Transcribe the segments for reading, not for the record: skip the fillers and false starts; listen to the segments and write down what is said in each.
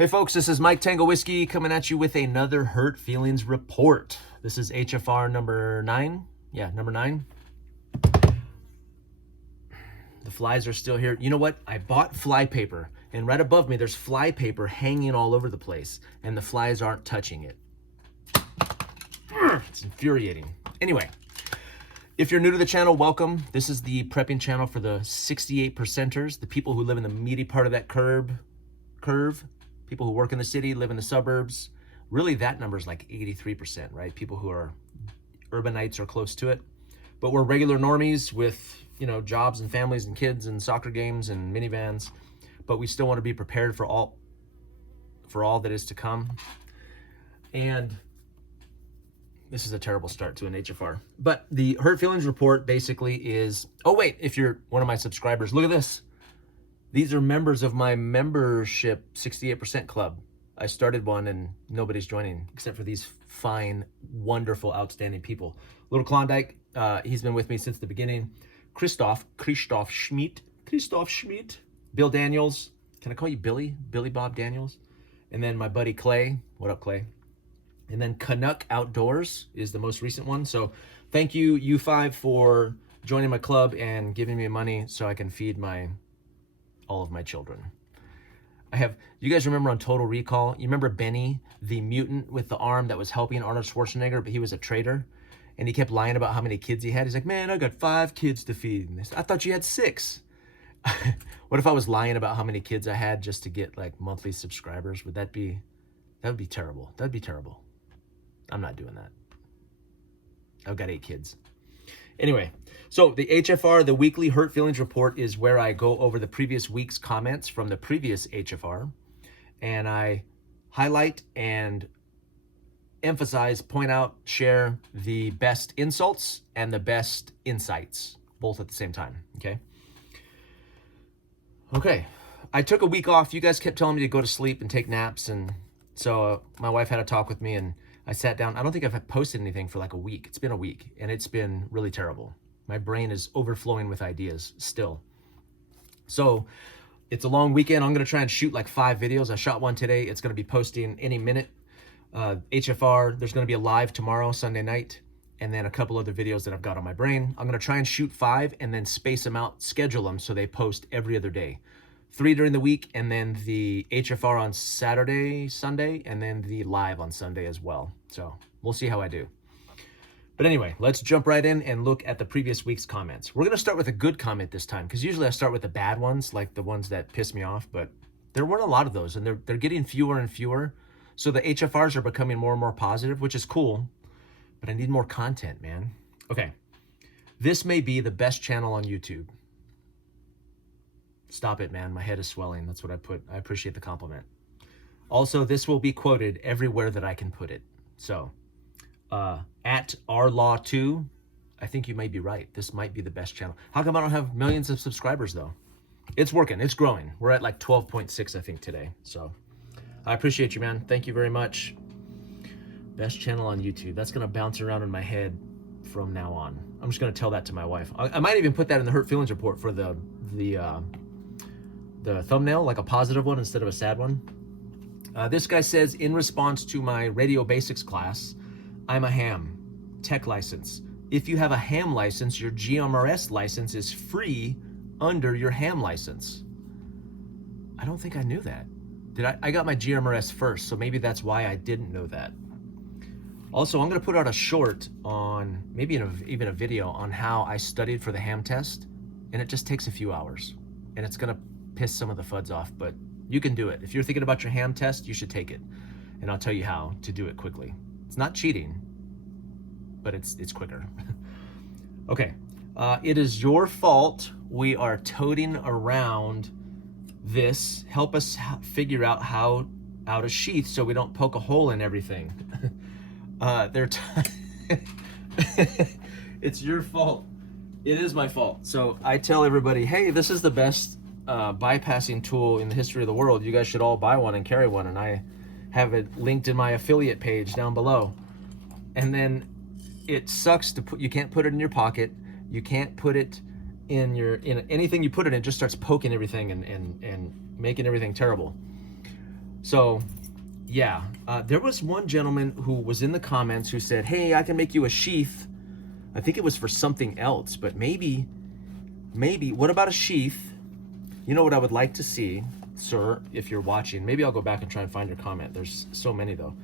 Hey folks, this is Mike Tango Whiskey coming at you with another Hurt Feelings report. This is HFR number 9. Yeah, number 9. The flies are still here. You know what? I bought fly paper, and right above me there's fly paper hanging all over the place, and the flies aren't touching it. It's infuriating. Anyway, if you're new to the channel, welcome. This is the prepping channel for the 68 percenters, the people who live in the meaty part of that curve. People who work in the city, live in the suburbs. Really, that number is like 83%, right? People who are urbanites or close to it. But we're regular normies with, jobs and families and kids and soccer games and minivans. But we still want to be prepared for all that is to come. And this is a terrible start to an HFR. But the Hurt Feelings report basically is, oh wait, if you're one of my subscribers, look at this. These are members of my membership 68% club. I started one and nobody's joining except for these fine, wonderful, outstanding people. Little Klondike, he's been with me since the beginning. Christoph Schmidt. Bill Daniels. Can I call you Billy? Billy Bob Daniels. And then my buddy Clay. What up, Clay? And then Canuck Outdoors is the most recent one. So thank you, you 5, for joining my club and giving me money so I can feed all of my children. You guys remember on Total Recall, you remember Benny, the mutant with the arm that was helping Arnold Schwarzenegger, but he was a traitor? And he kept lying about how many kids he had. He's like, man, I got 5 kids to feed. And I thought you had 6. What if I was lying about how many kids I had just to get like monthly subscribers? That would be terrible. That'd be terrible. I'm not doing that. I've got 8 kids. Anyway, so the HFR, the weekly Hurt Feelings report, is where I go over the previous week's comments from the previous HFR, and I highlight and emphasize, point out, share the best insults and the best insights, both at the same time, Okay, I took a week off. You guys kept telling me to go to sleep and take naps, and so my wife had a talk with me, and I sat down. I don't think I've posted anything for like a week. It's been a week, and it's been really terrible. My brain is overflowing with ideas still. So it's a long weekend. I'm going to try and shoot like 5 videos. I shot one today. It's going to be posting any minute. HFR, there's going to be a live tomorrow, Sunday night, and then a couple other videos that I've got on my brain. I'm going to try and shoot 5 and then space them out, schedule them so they post every other day. 3 during the week, and then the HFR on Saturday, Sunday, and then the live on Sunday as well. So we'll see how I do. But anyway, let's jump right in and look at the previous week's comments. We're going to start with a good comment this time, because usually I start with the bad ones, like the ones that piss me off, but there weren't a lot of those, and they're getting fewer and fewer. So the HFRs are becoming more and more positive, which is cool, but I need more content, man. Okay, this may be the best channel on YouTube. Stop it, man. My head is swelling. That's what I put. I appreciate the compliment. Also, this will be quoted everywhere that I can put it. So, at rlaw2, I think you may be right. This might be the best channel. How come I don't have millions of subscribers, though? It's working. It's growing. We're at like 12.6, I think, today. So, I appreciate you, man. Thank you very much. Best channel on YouTube. That's going to bounce around in my head from now on. I'm just going to tell that to my wife. I might even put that in the Hurt Feelings report for the thumbnail, like a positive one instead of a sad one. This guy says, in response to my radio basics class, I'm a ham, tech license. If you have a ham license, your GMRS license is free under your ham license. I don't think I knew that. I got my GMRS first, so maybe that's why I didn't know that. Also, I'm going to put out a short on, maybe even a video on how I studied for the ham test, and it just takes a few hours, and it's going to piss some of the FUDs off, but you can do it. If you're thinking about your ham test, you should take it, and I'll tell you how to do it quickly. It's not cheating, but it's quicker. Okay, it is your fault we are toting around this. Help us figure out how to sheath so we don't poke a hole in everything. It's your fault. It is my fault. So I tell everybody, hey, this is the best bypassing tool in the history of the world. You guys should all buy one and carry one, and I have it linked in my affiliate page down below. And then it sucks to put, you can't put it in your pocket, you can't put it in anything you put it in, just starts poking everything and making everything terrible. So yeah, there was one gentleman who was in the comments who said, hey, I can make you a sheath. I think it was for something else, but maybe, what about a sheath? You know what I would like to see, sir, if you're watching, maybe I'll go back and try and find your comment. There's so many though.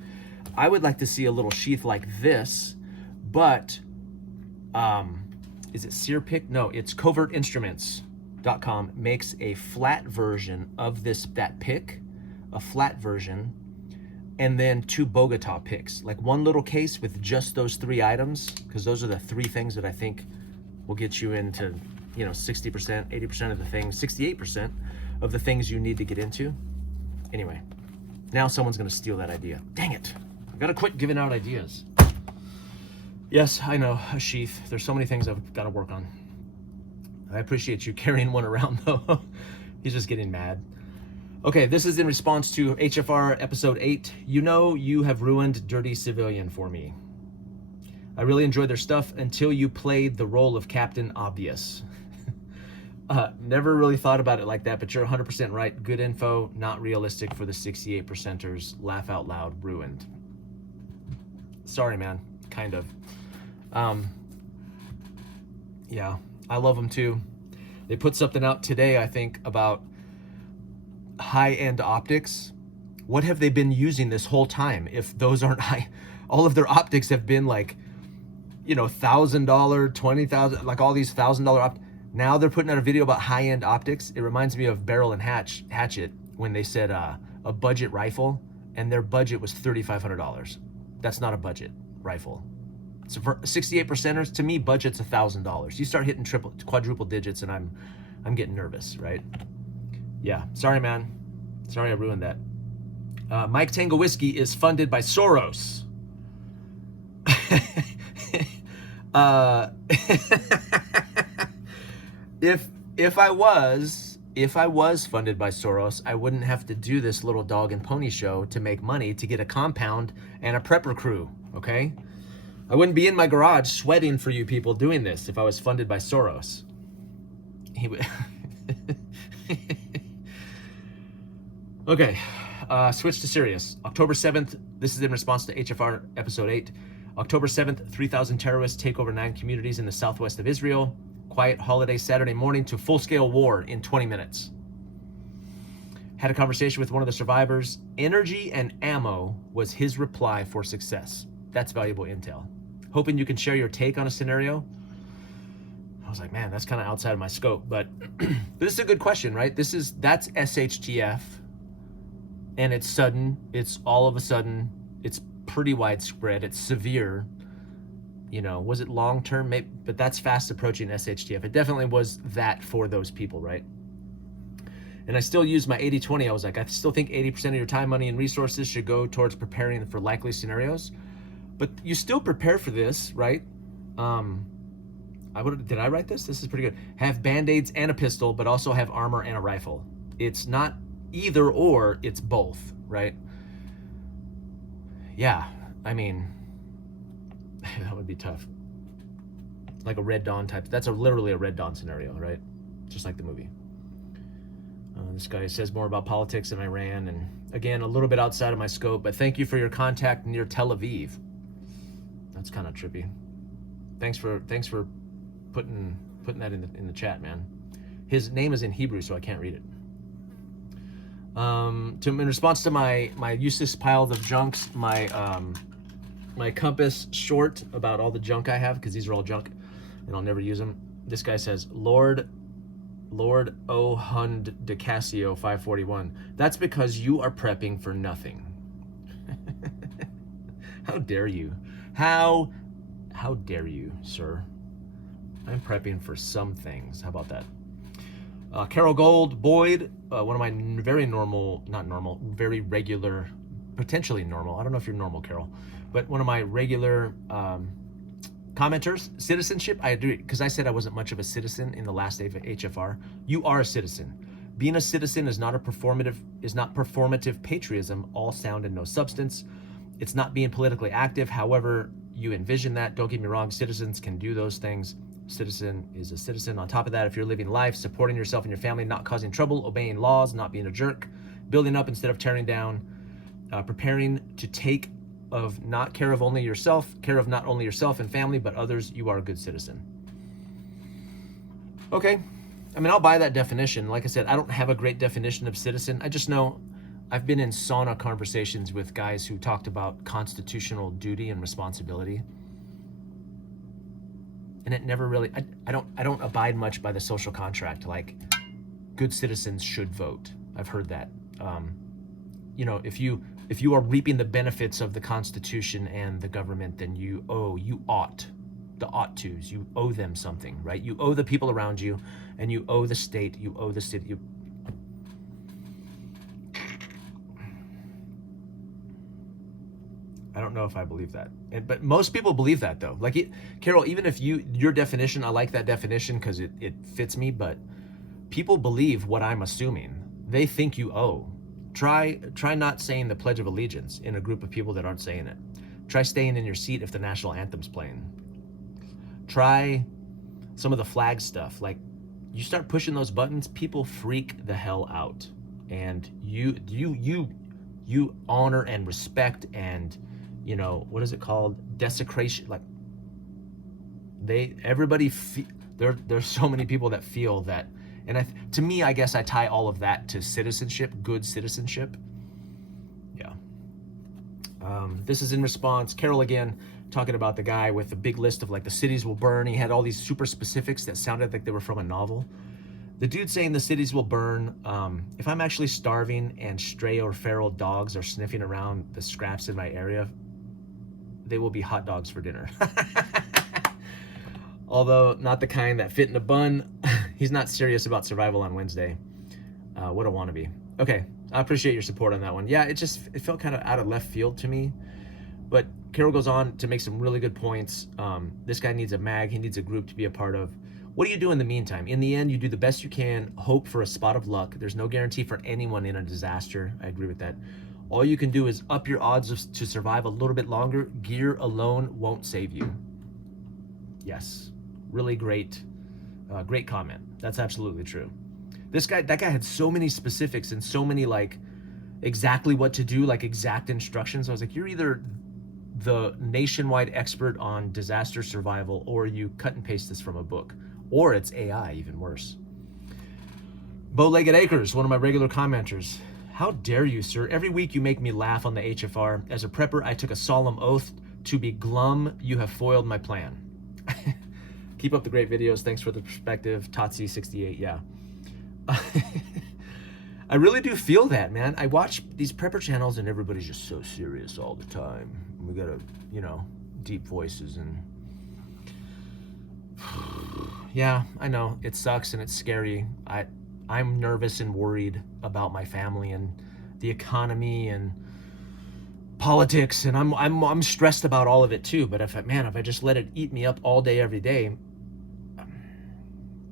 I would like to see a little sheath like this, but is it Searpick? No, it's covertinstruments.com makes a flat version of that pick, a flat version, and then 2 Bogota picks, like one little case with just those 3 items, because those are the 3 things that I think will get you into, 60%, 80% of the things, 68% of the things you need to get into. Anyway, now someone's gonna steal that idea. Dang it, I gotta quit giving out ideas. Yes, I know, a sheath. There's so many things I've gotta work on. I appreciate you carrying one around though. He's just getting mad. Okay, this is in response to HFR episode 8. You know you have ruined Dirty Civilian for me. I really enjoyed their stuff until you played the role of Captain Obvious. Never really thought about it like that, but you're 100% right. Good info, not realistic for the 68%ers. Laugh out loud, ruined. Sorry, man, kind of. Yeah, I love them too. They put something out today, I think, about high-end optics. What have they been using this whole time if those aren't high? All of their optics have been like, $1,000, $20,000, like all these $1,000 optics. Now they're putting out a video about high-end optics. It reminds me of Barrel and Hatchet when they said a budget rifle, and their budget was $3,500. That's not a budget rifle. So for 68%ers, to me, budget's $1,000. You start hitting quadruple digits, and I'm getting nervous, right? Yeah, sorry, man. Sorry I ruined that. Mike Tango Whiskey is funded by Soros. If I was funded by Soros, I wouldn't have to do this little dog and pony show to make money to get a compound and a prepper crew, okay? I wouldn't be in my garage sweating for you people doing this if I was funded by Soros. He would. Okay, switch to serious. October 7th, this is in response to HFR episode 8. October 7th, 3,000 terrorists take over 9 communities in the southwest of Israel. Quiet holiday Saturday morning to full-scale war in 20 minutes. Had a conversation with one of the survivors. Energy and ammo was his reply for success. That's valuable intel. Hoping you can share your take on a scenario. I was like, man, that's kind of outside of my scope, but this is a good question, right? That's SHTF, and it's sudden. It's all of a sudden. It's pretty widespread. It's severe. Was it long-term? Maybe, but that's fast approaching SHTF. It definitely was that for those people, right? And I still use my 80-20. I was like, I still think 80% of your time, money, and resources should go towards preparing for likely scenarios. But you still prepare for this, right? Did I write this? This is pretty good. Have band-aids and a pistol, but also have armor and a rifle. It's not either or, it's both, right? Yeah, I mean, that would be tough. Like a Red Dawn type. That's literally a Red Dawn scenario, right? Just like the movie. This guy says more about politics in Iran, and again, a little bit outside of my scope, but thank you for your contact near Tel Aviv. That's kind of trippy. Thanks for putting that in the chat, man. His name is in Hebrew, so I can't read it. In response to my useless piles of junks, my compass short about all the junk I have, because these are all junk and I'll never use them. This guy says, Lord O. Hund de Cassio 541. That's because you are prepping for nothing. How dare you? How dare you, sir? I'm prepping for some things. How about that? Carol Gold, Boyd, one of my very regular, potentially normal. I don't know if you're normal, Carol, but one of my regular commenters. Citizenship, I agree, because I said I wasn't much of a citizen in the last day of HFR. You are a citizen. Being a citizen is not performative patriotism, all sound and no substance. It's not being politically active, however you envision that. Don't get me wrong, citizens can do those things. Citizen is a citizen. On top of that, if you're living life, supporting yourself and your family, not causing trouble, obeying laws, not being a jerk, building up instead of tearing down, preparing to take of not care of only yourself, care of not only yourself and family, but others. You are a good citizen. Okay. I mean, I'll buy that definition. Like I said, I don't have a great definition of citizen. I just know I've been in sauna conversations with guys who talked about constitutional duty and responsibility. And it never really, I don't abide much by the social contract. Like, good citizens should vote. I've heard that. You know, if you are reaping the benefits of the Constitution and the government, then you ought, the ought tos, you owe them something, right? You owe the people around you, and you owe the state, you owe the city. I don't know if I believe that. But most people believe that, though. Like, Carol, even if your definition, I like that definition because it fits me, but people believe what I'm assuming. They think you owe. Try not saying the Pledge of Allegiance in a group of people that aren't saying it. Try staying in your seat if the national anthem's playing. Try some of the flag stuff. Like, you start pushing those buttons, people freak the hell out. And you honor and respect and, you know, what is it called? Desecration. Like, there's so many people that feel that. And to me, I guess I tie all of that to citizenship, good citizenship. Yeah. This is in response, Carol again, talking about the guy with the big list of like the cities will burn. He had all these super specifics that sounded like they were from a novel. The dude saying the cities will burn. If I'm actually starving and stray or feral dogs are sniffing around the scraps in my area, they will be hot dogs for dinner. Although not the kind that fit in a bun. He's not serious about survival on Wednesday. What a wannabe. Okay, I appreciate your support on that one. Yeah, it felt kind of out of left field to me. But Carol goes on to make some really good points. This guy needs a mag. He needs a group to be a part of. What do you do in the meantime? In the end, you do the best you can, hope for a spot of luck. There's no guarantee for anyone in a disaster. I agree with that. All you can do is up your odds to survive a little bit longer. Gear alone won't save you. Yes, really great comment. That's absolutely true. That guy had so many specifics and so many like exactly what to do, like exact instructions. I was like, you're either the nationwide expert on disaster survival, or you cut and paste this from a book, or it's AI, even worse. Bow-legged Acres, one of my regular commenters. How dare you, sir? Every week you make me laugh on the HFR. As a prepper, I took a solemn oath to be glum. You have foiled my plan. Keep up the great videos. Thanks for the perspective. TOTC 68, yeah. I really do feel that, man. I watch these prepper channels and everybody's just so serious all the time. We gotta, deep voices and... Yeah, I know. It sucks and it's scary. I'm nervous and worried about my family and the economy and politics, and I'm stressed about all of it too. But if I just let it eat me up all day, every day,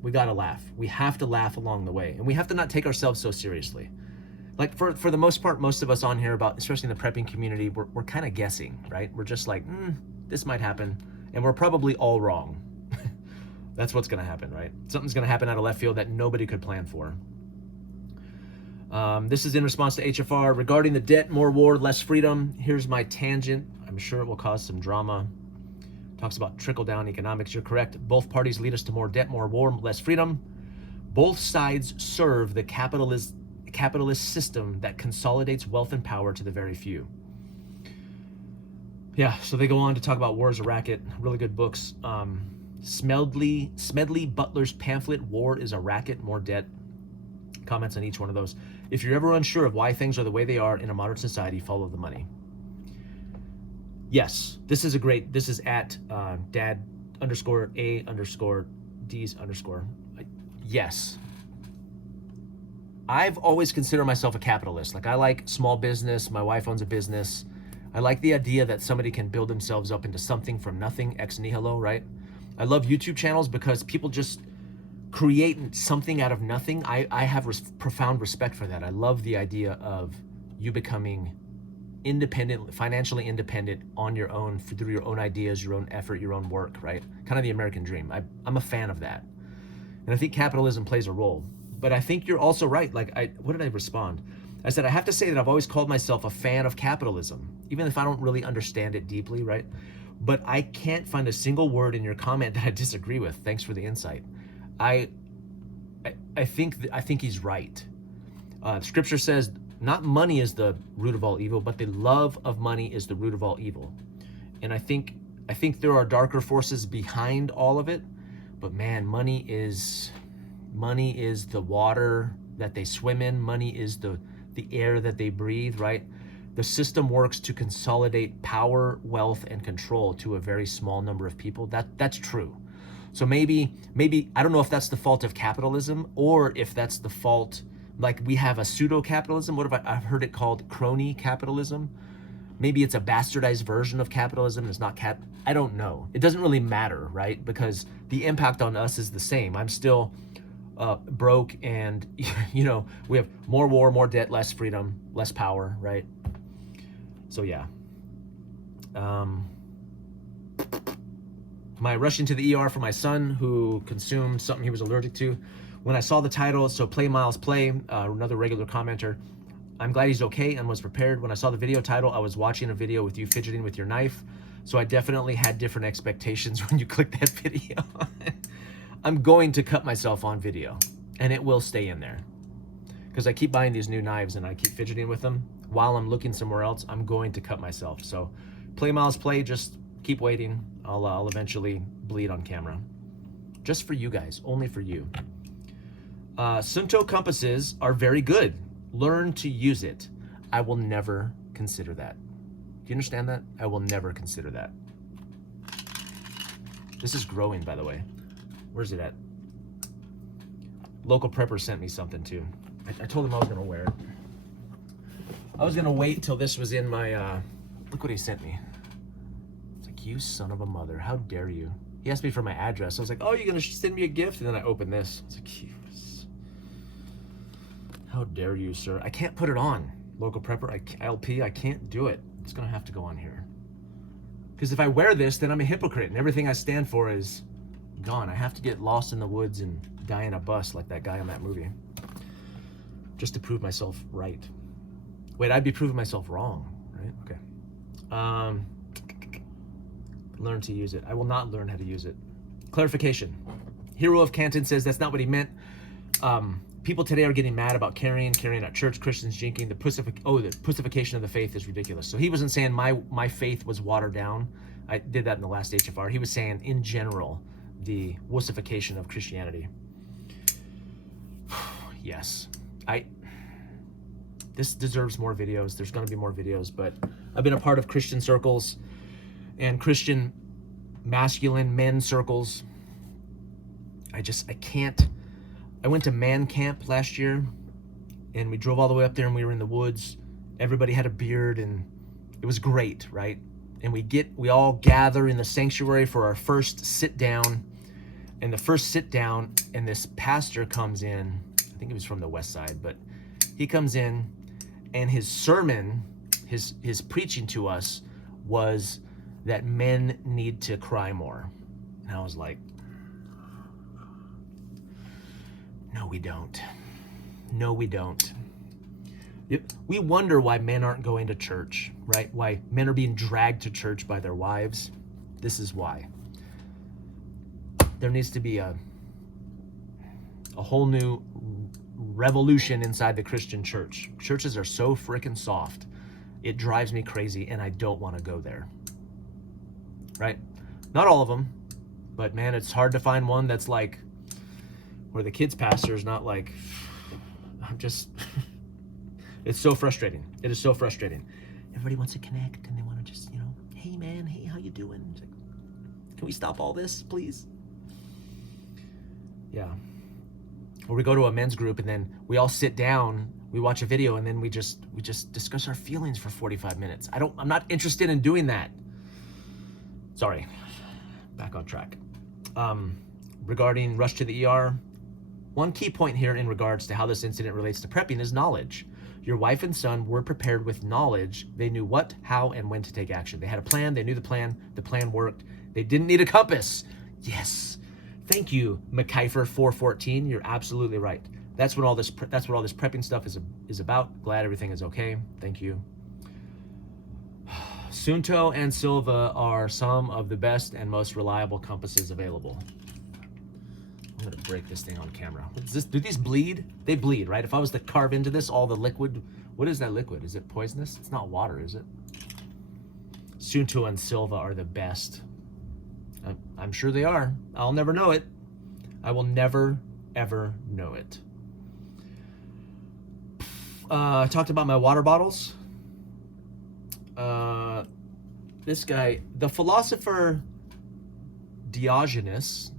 we gotta laugh. We have to laugh along the way, and we have to not take ourselves so seriously. Like for the most part, most of us on here, especially in the prepping community, we're kind of guessing, right? We're just like, this might happen, and we're probably all wrong. That's what's gonna happen, right? Something's gonna happen out of left field that nobody could plan for. This is in response to HFR. Regarding the debt, more war, less freedom. Here's my tangent. I'm sure it will cause some drama. Talks about trickle-down economics. You're correct. Both parties lead us to more debt, more war, less freedom. Both sides serve the capitalist system that consolidates wealth and power to the very few. Yeah, so they go on to talk about War is a Racket. Really good books. Smedley Butler's pamphlet, War is a Racket, More Debt. Comments on each one of those. If you're ever unsure of why things are the way they are in a modern society, follow the money. Yes, this is at dad_A_D's_. Yes. I've always considered myself a capitalist. Like, I like small business. My wife owns a business. I like the idea that somebody can build themselves up into something from nothing, ex nihilo, right? I love YouTube channels because people just create something out of nothing. I have profound respect for that. I love the idea of you becoming independent, financially independent on your own, through your own ideas, your own effort, your own work, right? Kind of the American dream. I'm a fan of that. And I think capitalism plays a role. But I think you're also right. Like, what did I respond? I said, I have to say that I've always called myself a fan of capitalism, even if I don't really understand it deeply, right? But I can't find a single word in your comment that I disagree with. Thanks for the insight. I think he's right. Scripture says not money is the root of all evil, but the love of money is the root of all evil. And I think there are darker forces behind all of it, but man, money is the water that they swim in. Money is the air that they breathe, right? The system works to consolidate power, wealth, and control to a very small number of people. That's true. So maybe I don't know if that's the fault of capitalism or if that's the fault, like we have a pseudo-capitalism. What have I've heard it called crony capitalism? Maybe it's a bastardized version of capitalism. It's not I don't know. It doesn't really matter, right? Because the impact on us is the same. I'm still broke, and we have more war, more debt, less freedom, less power, right? So yeah. My rushing to the ER for my son who consumed something he was allergic to. When I saw the title, so Play Miles Play, another regular commenter, I'm glad he's okay and was prepared. When I saw the video title, I was watching a video with you fidgeting with your knife. So I definitely had different expectations when you clicked that video. I'm going to cut myself on video, and it will stay in there. Because I keep buying these new knives and I keep fidgeting with them. While I'm looking somewhere else, I'm going to cut myself. So Play Miles Play, just keep waiting. I'll eventually bleed on camera. Just for you guys, only for you. Sunto compasses are very good. Learn to use it. I will never consider that. Do you understand that? I will never consider that. This is growing, by the way. Where's it at? Local prepper sent me something too. I told him I was gonna wear it. I was gonna wait till this was in my, look what he sent me. It's like, you son of a mother, how dare you? He asked me for my address. I was like, oh, you're gonna send me a gift? And then I opened this. I was like, how dare you, sir? I can't put it on. Local prepper, LP, I can't do it. It's gonna have to go on here. Because if I wear this, then I'm a hypocrite and everything I stand for is gone. I have to get lost in the woods and die in a bus like that guy in that movie. Just to prove myself right. Wait, I'd be proving myself wrong, right? Okay. Learn to use it. I will not learn how to use it. Clarification. Hero of Canton says that's not what he meant. People today are getting mad about carrying at church, Christians jinking. The pussification of the faith is ridiculous. So he wasn't saying my faith was watered down. I did that in the last HFR. He was saying in general, the wussification of Christianity. Yes. This deserves more videos. There's going to be more videos, but I've been a part of Christian circles and Christian masculine men circles. I can't. I went to man camp last year and we drove all the way up there and we were in the woods. Everybody had a beard and it was great, right? And we all gather in the sanctuary for our first sit down. And the first sit down, and this pastor comes in. I think he was from the west side, but he comes in and his sermon, his preaching to us was that men need to cry more. And I was like, no, we don't. No, we don't. We wonder why men aren't going to church, right? Why men are being dragged to church by their wives. This is why. There needs to be a whole new revolution inside the Christian church. Churches are so freaking soft. It drives me crazy and I don't want to go there. Right? Not all of them, but man, it's hard to find one that's like where the kids pastor is not like, it's so frustrating. It is so frustrating. Everybody wants to connect and they want to just, hey man, hey, how you doing? It's like, can we stop all this, please? Yeah. Or we go to a men's group and then we all sit down, we watch a video, and then we just discuss our feelings for 45 minutes. I'm not interested in doing that. Sorry. Back on track. Regarding rush to the ER, one key point here in regards to how this incident relates to prepping is knowledge. Your wife and son were prepared with knowledge. They knew what, how, and when to take action. They had a plan. They knew the plan worked. They didn't need a compass. Yes. Thank you, McKiefer414. You're absolutely right. That's what all this prepping stuff is about. Glad everything is okay. Thank you. Sunto and Silva are some of the best and most reliable compasses available. I'm gonna break this thing on camera. What is this? Do these bleed? They bleed, right? If I was to carve into this, all the liquid, what is that liquid? Is it poisonous? It's not water, is it? Sunto and Silva are the best. I'm sure they are. I'll never know it. I will never, ever know it. I talked about my water bottles. This guy, the philosopher Diogenes,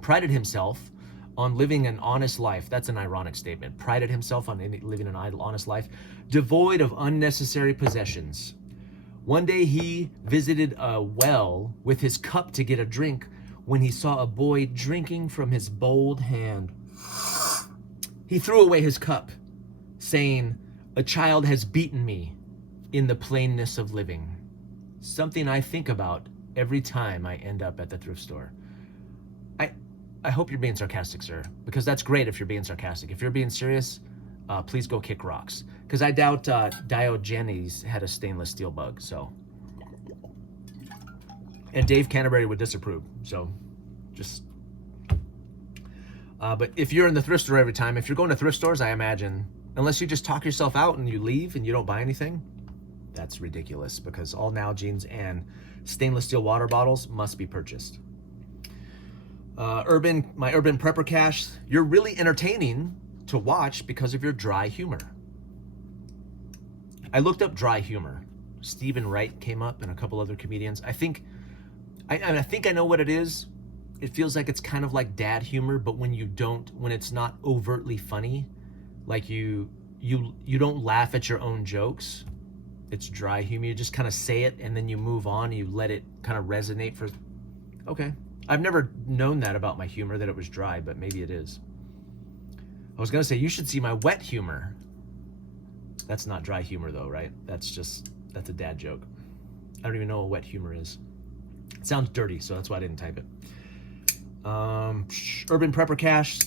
prided himself on living an honest life. That's an ironic statement. Prided himself on living an honest life, devoid of unnecessary possessions. One day he visited a well with his cup to get a drink when he saw a boy drinking from his bold hand. He threw away his cup, saying, "A child has beaten me in the plainness of living." Something I think about every time I end up at the thrift store. I hope you're being sarcastic, sir, because that's great if you're being sarcastic. If you're being serious, please go kick rocks. Because I doubt Diogenes had a stainless steel bug, so. And Dave Canterbury would disapprove, so just. But if you're in the thrift store every time, if you're going to thrift stores, I imagine, unless you just talk yourself out and you leave and you don't buy anything, that's ridiculous, because all Nalgene's and stainless steel water bottles must be purchased. My urban prepper cache, you're really entertaining to watch because of your dry humor. I looked up dry humor. Stephen Wright came up and a couple other comedians. I think I know what it is. It feels like it's kind of like dad humor, but when it's not overtly funny, like you don't laugh at your own jokes. It's dry humor. You just kind of say it and then you move on. You let it kind of resonate for, okay. I've never known that about my humor, that it was dry, but maybe it is. I was gonna say, you should see my wet humor. That's not dry humor though, right? That's a dad joke. I don't even know what wet humor is. It sounds dirty, so that's why I didn't type it. Urban prepper cache.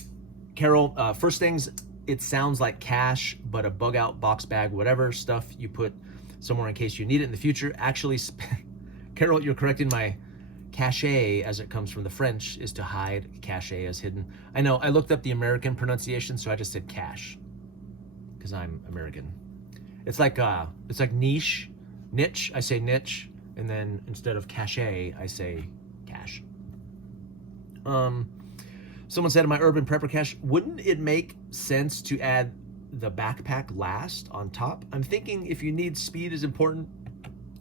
Carol, first things, it sounds like cash, but a bug out, box bag, whatever stuff you put somewhere in case you need it in the future. Actually, Carol, you're correcting my cache, as it comes from the French, is to hide. Cache as hidden. I know, I looked up the American pronunciation, so I just said cash, because I'm American. It's like niche, I say niche, and then instead of cache, I say cash. Someone said in my urban prepper cache, wouldn't it make sense to add the backpack last on top? I'm thinking if you need speed is important.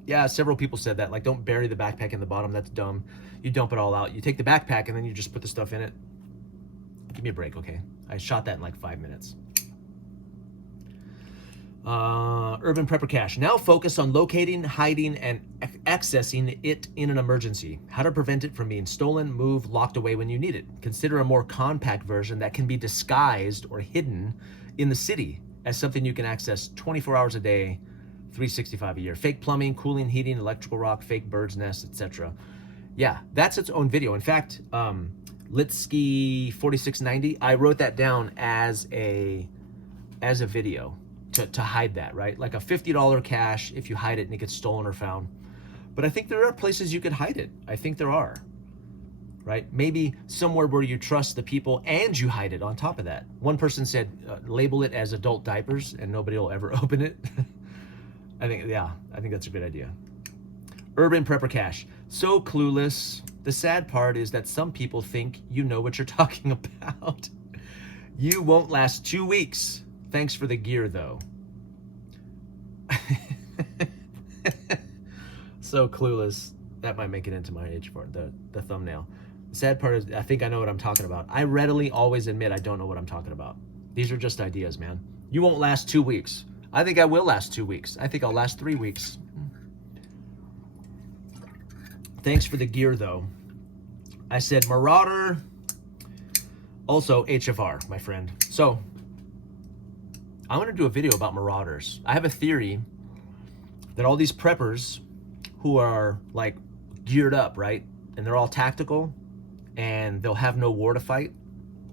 Yeah, several people said that. Like, don't bury the backpack in the bottom. That's dumb. You dump it all out. You take the backpack and then you just put the stuff in it. Give me a break, okay? I shot that in like 5 minutes. Urban prepper cache. Now focus on locating, hiding, and accessing it in an emergency. How to prevent it from being stolen, moved, locked away when you need it. Consider a more compact version that can be disguised or hidden in the city as something you can access 24 hours a day, 365 a year. Fake plumbing, cooling, heating, electrical rock, fake bird's nest, etc. Yeah, that's its own video. In fact, Litsky 4690, I wrote that down as a video to hide that, right? Like a $50 cache if you hide it and it gets stolen or found. But I think there are places you could hide it. I think there are, right? Maybe somewhere where you trust the people and you hide it on top of that. One person said, label it as adult diapers and nobody will ever open it. I think that's a good idea. Urban prepper cache. So clueless. The sad part is that some people think you know what you're talking about. You won't last 2 weeks. Thanks for the gear, though. So clueless. That might make it into my age for the thumbnail. The sad part is I think I know what I'm talking about. I readily always admit I don't know what I'm talking about. These are just ideas, man. You won't last 2 weeks. I think I will last 2 weeks. I think I'll last 3 weeks. Thanks for the gear, though. I said Marauder, also HFR, my friend. So, I want to do a video about Marauders. I have a theory that all these preppers who are like geared up, right? And they're all tactical. and they'll have no war to fight,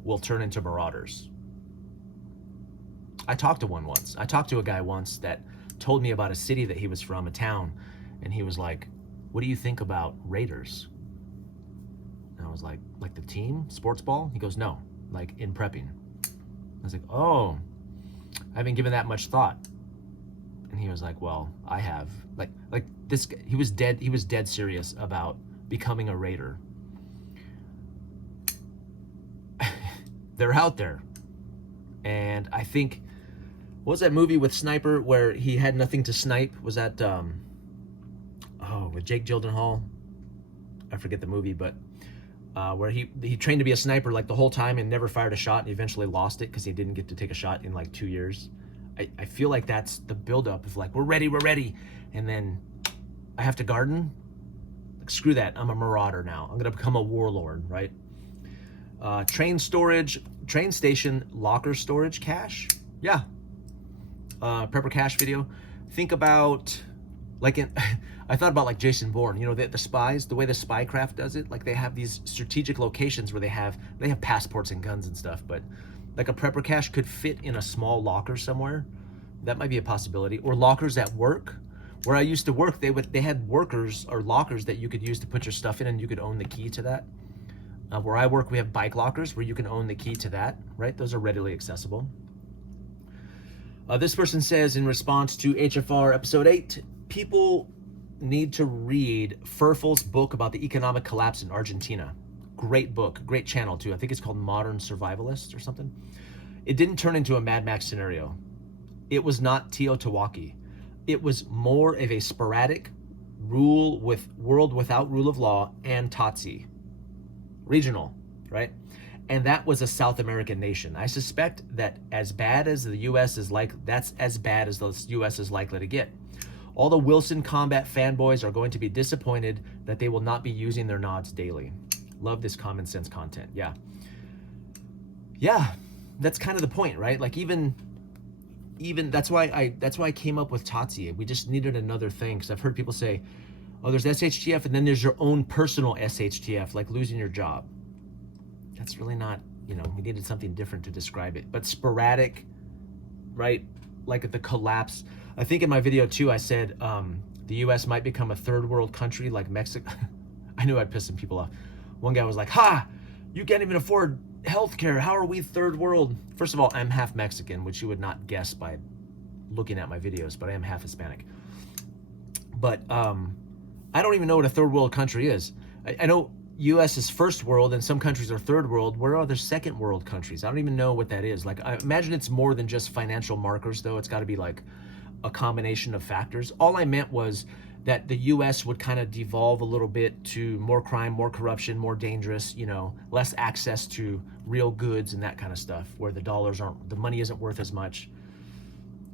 will turn into marauders. I talked to one once. I talked to a guy once that told me about a city that he was from, a town, and he was like, what do you think about Raiders? And I was like the team, sports ball? He goes, no, like in prepping. I was like, oh, I haven't given that much thought. And he was like, well, I have. Like this, he was dead serious about becoming a Raider. They're out there. And I think, what was that movie with Sniper where he had nothing to snipe? Was that, with Jake Gyllenhaal? I forget the movie, but where he trained to be a sniper like the whole time and never fired a shot, and he eventually lost it because he didn't get to take a shot in like 2 years. I feel like that's the buildup of like, we're ready. And then I have to garden. Like, screw that, I'm a marauder now. I'm gonna become a warlord, right? Train station locker storage cache. Yeah. Prepper cache video. Think about, like I thought about like Jason Bourne, you know, the spies, the way the spy craft does it. Like they have these strategic locations where they have passports and guns and stuff, but like a prepper cache could fit in a small locker somewhere. That might be a possibility. Or lockers at work. Where I used to work, they had workers or lockers that you could use to put your stuff in, and you could own the key to that. Where I work, we have bike lockers where you can own the key to that, right? Those are readily accessible. This person says in response to HFR episode 8, people need to read Furful's book about the economic collapse in Argentina. Great book, great channel too. I think it's called Modern Survivalist or something. It didn't turn into a Mad Max scenario. It was not TOTC. It was more of a sporadic world without rule of law and TOTC. Regional, right? And that was a South American nation. I suspect that as bad as the US is like, that's as bad as the US is likely to get. All the Wilson Combat fanboys are going to be disappointed that they will not be using their nods daily. Love this common sense content. Yeah, that's kind of the point, right? Like even that's why I came up with TOTC. We just needed another thing, because I've heard people say, oh, there's SHTF and then there's your own personal SHTF, like losing your job. That's really not, we needed something different to describe it. But sporadic, right? Like the collapse. I think in my video too, I said the US might become a third world country like Mexico. I knew I'd piss some people off. One guy was like, ha, you can't even afford healthcare. How are we third world? First of all, I'm half Mexican, which you would not guess by looking at my videos, but I am half Hispanic. But I don't even know what a third world country is. I know US is first world and some countries are third world. Where are there second world countries? I don't even know what that is. Like, I imagine it's more than just financial markers though. It's gotta be like a combination of factors. All I meant was that the US would kind of devolve a little bit to more crime, more corruption, more dangerous, less access to real goods and that kind of stuff, where the money isn't worth as much.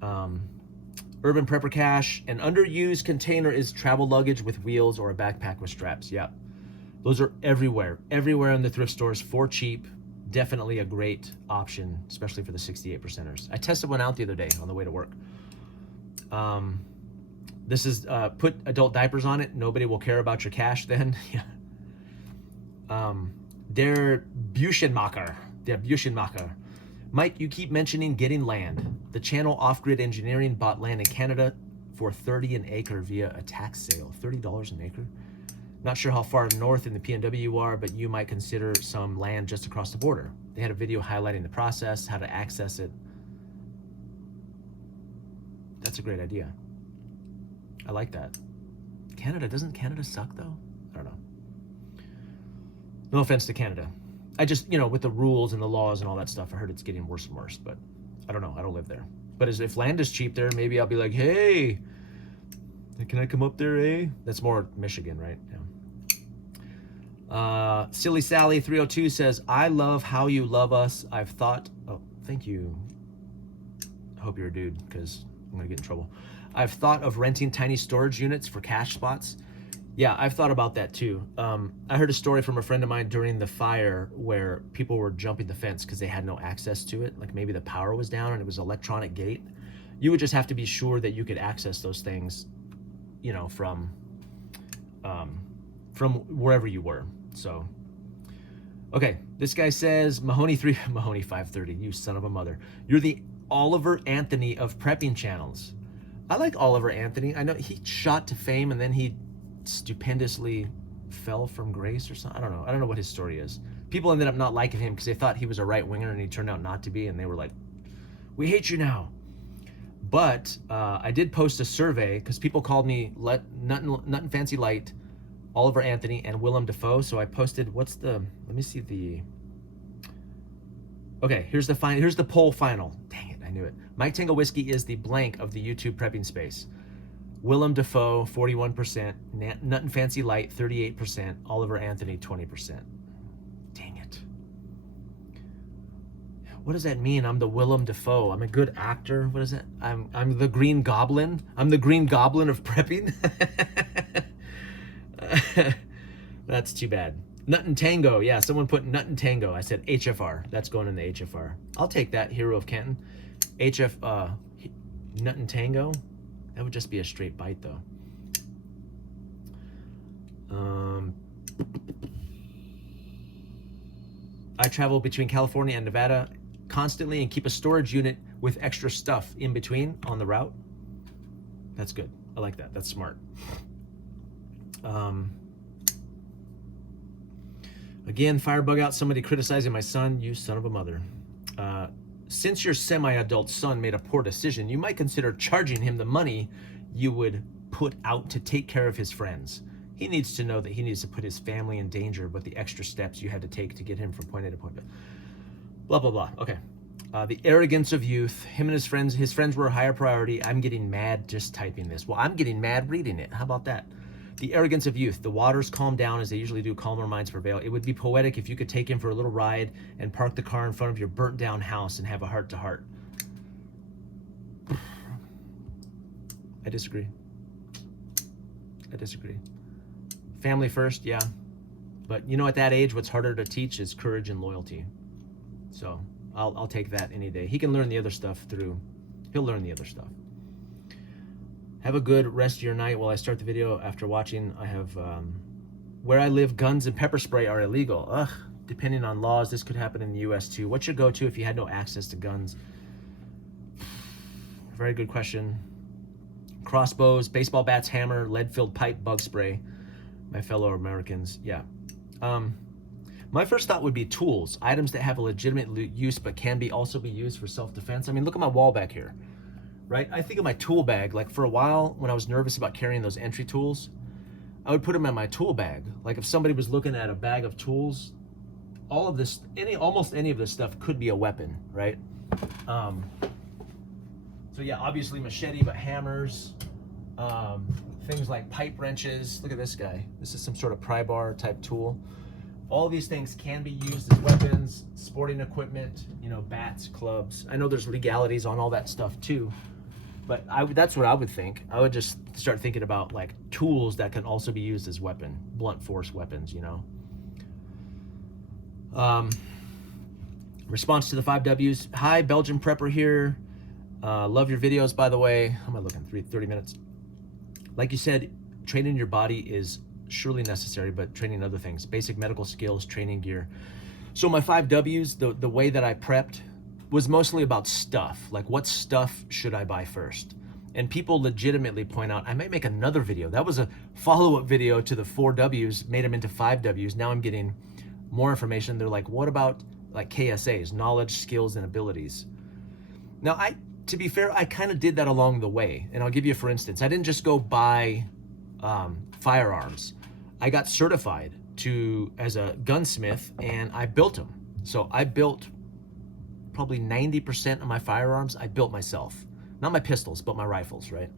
Urban prepper cache, an underused container is travel luggage with wheels or a backpack with straps. Yeah, those are everywhere in the thrift stores for cheap. Definitely a great option, especially for the 68%ers. I tested one out the other day on the way to work. This is put adult diapers on it. Nobody will care about your cash then. Yeah. Der Buchenmacher. Mike, you keep mentioning getting land. The channel Off-Grid Engineering bought land in Canada for $30 an acre via a tax sale. $30 an acre? Not sure how far north in the PNW you are, but you might consider some land just across the border. They had a video highlighting the process, how to access it. That's a great idea. I like that. Doesn't Canada suck though? I don't know. No offense to Canada. I just, with the rules and the laws and all that stuff, I heard it's getting worse and worse, but I don't know. I don't live there. But if land is cheap there, maybe I'll be like, hey, can I come up there, eh? That's more Michigan, right? Yeah. Silly Sally 302 says, I love how you love us. I've thought, oh, thank you. I hope you're a dude, because I'm gonna get in trouble. I've thought of renting tiny storage units for cache spots. Yeah, I've thought about that too. I heard a story from a friend of mine during the fire where people were jumping the fence because they had no access to it. Like maybe the power was down and it was electronic gate. You would just have to be sure that you could access those things, from wherever you were. So Okay, this guy says, Mahoney 530, you son of a mother. You're the Oliver Anthony of prepping channels. I like Oliver Anthony. I know he shot to fame and then he stupendously fell from grace or something. I don't know what his story is. People ended up not liking him because they thought he was a right-winger and he turned out not to be, and they were like, we hate you now. But I did post a survey because people called me Nut Fancy Light, Oliver Anthony, and Willem Dafoe. So I posted, let me see the, okay, here's the poll final. Dang it, I knew it. Mike Tango Whiskey is the blank of the YouTube prepping space. Willem Dafoe, 41%, Nut and Fancy Light, 38%, Oliver Anthony, 20%. Dang it. What does that mean? I'm the Willem Dafoe. I'm a good actor. What is that? I'm the Green Goblin. I'm the Green Goblin of prepping. That's too bad. Nut and Tango. Yeah, someone put Nut and Tango. I said HFR. That's going in the HFR. I'll take that, Hero of Kenton. Nut and Tango. That would just be a straight bite, though. I travel between California and Nevada constantly and keep a storage unit with extra stuff in between on the route. That's good. I like that. That's smart. Again, fire bug out. Somebody criticizing my son. You son of a mother. Since your semi-adult son made a poor decision, you might consider charging him the money you would put out to take care of his friends. He needs to know that he needs to put his family in danger with the extra steps you had to take to get him from point A to point B. Blah, blah, blah. Okay. The arrogance of youth. Him and his friends were a higher priority. I'm getting mad just typing this. Well, I'm getting mad reading it. How about that? The arrogance of youth. The waters calm down as they usually do. Calmer minds prevail. It would be poetic if you could take him for a little ride and park the car in front of your burnt down house and have a heart-to-heart. I disagree. Family first, yeah. But you know, at that age, what's harder to teach is courage and loyalty. So I'll take that any day. He can learn the other stuff he'll learn the other stuff. Have a good rest of your night. While I start the video after watching, I have, where I live, guns and pepper spray are illegal. Ugh, depending on laws, this could happen in the US too. What's your go-to if you had no access to guns? Very good question. Crossbows, baseball bats, hammer, lead-filled pipe, bug spray. My fellow Americans, yeah. My first thought would be tools, items that have a legitimate use but can also be used for self-defense. I mean, look at my wall back here, right? I think of my tool bag, like for a while when I was nervous about carrying those entry tools, I would put them in my tool bag. Like if somebody was looking at a bag of tools, all of this, almost any of this stuff could be a weapon, right? So yeah, obviously machete, but hammers, things like pipe wrenches. Look at this guy. This is some sort of pry bar type tool. All these things can be used as weapons, sporting equipment, you know, bats, clubs. I know there's legalities on all that stuff too, but that's what I would think. I would just start thinking about like tools that can also be used as blunt force weapons, you know. Response to the 5 W's. Hi, Belgian prepper here. Love your videos, by the way. How am I looking? 30 minutes. Like you said, training your body is surely necessary, but training other things, basic medical skills, training gear. So my 5 W's, the way that I prepped was mostly about stuff. Like what stuff should I buy first? And people legitimately point out, I might make another video. That was a follow-up video to the 4 W's, made them into 5 W's. Now I'm getting more information. They're like, what about like KSAs, knowledge, skills, and abilities? Now, to be fair, I kind of did that along the way. And I'll give you, for instance, I didn't just go buy firearms. I got certified as a gunsmith and I built them. So I built probably 90% of my firearms, I built myself. Not my pistols, but my rifles, right?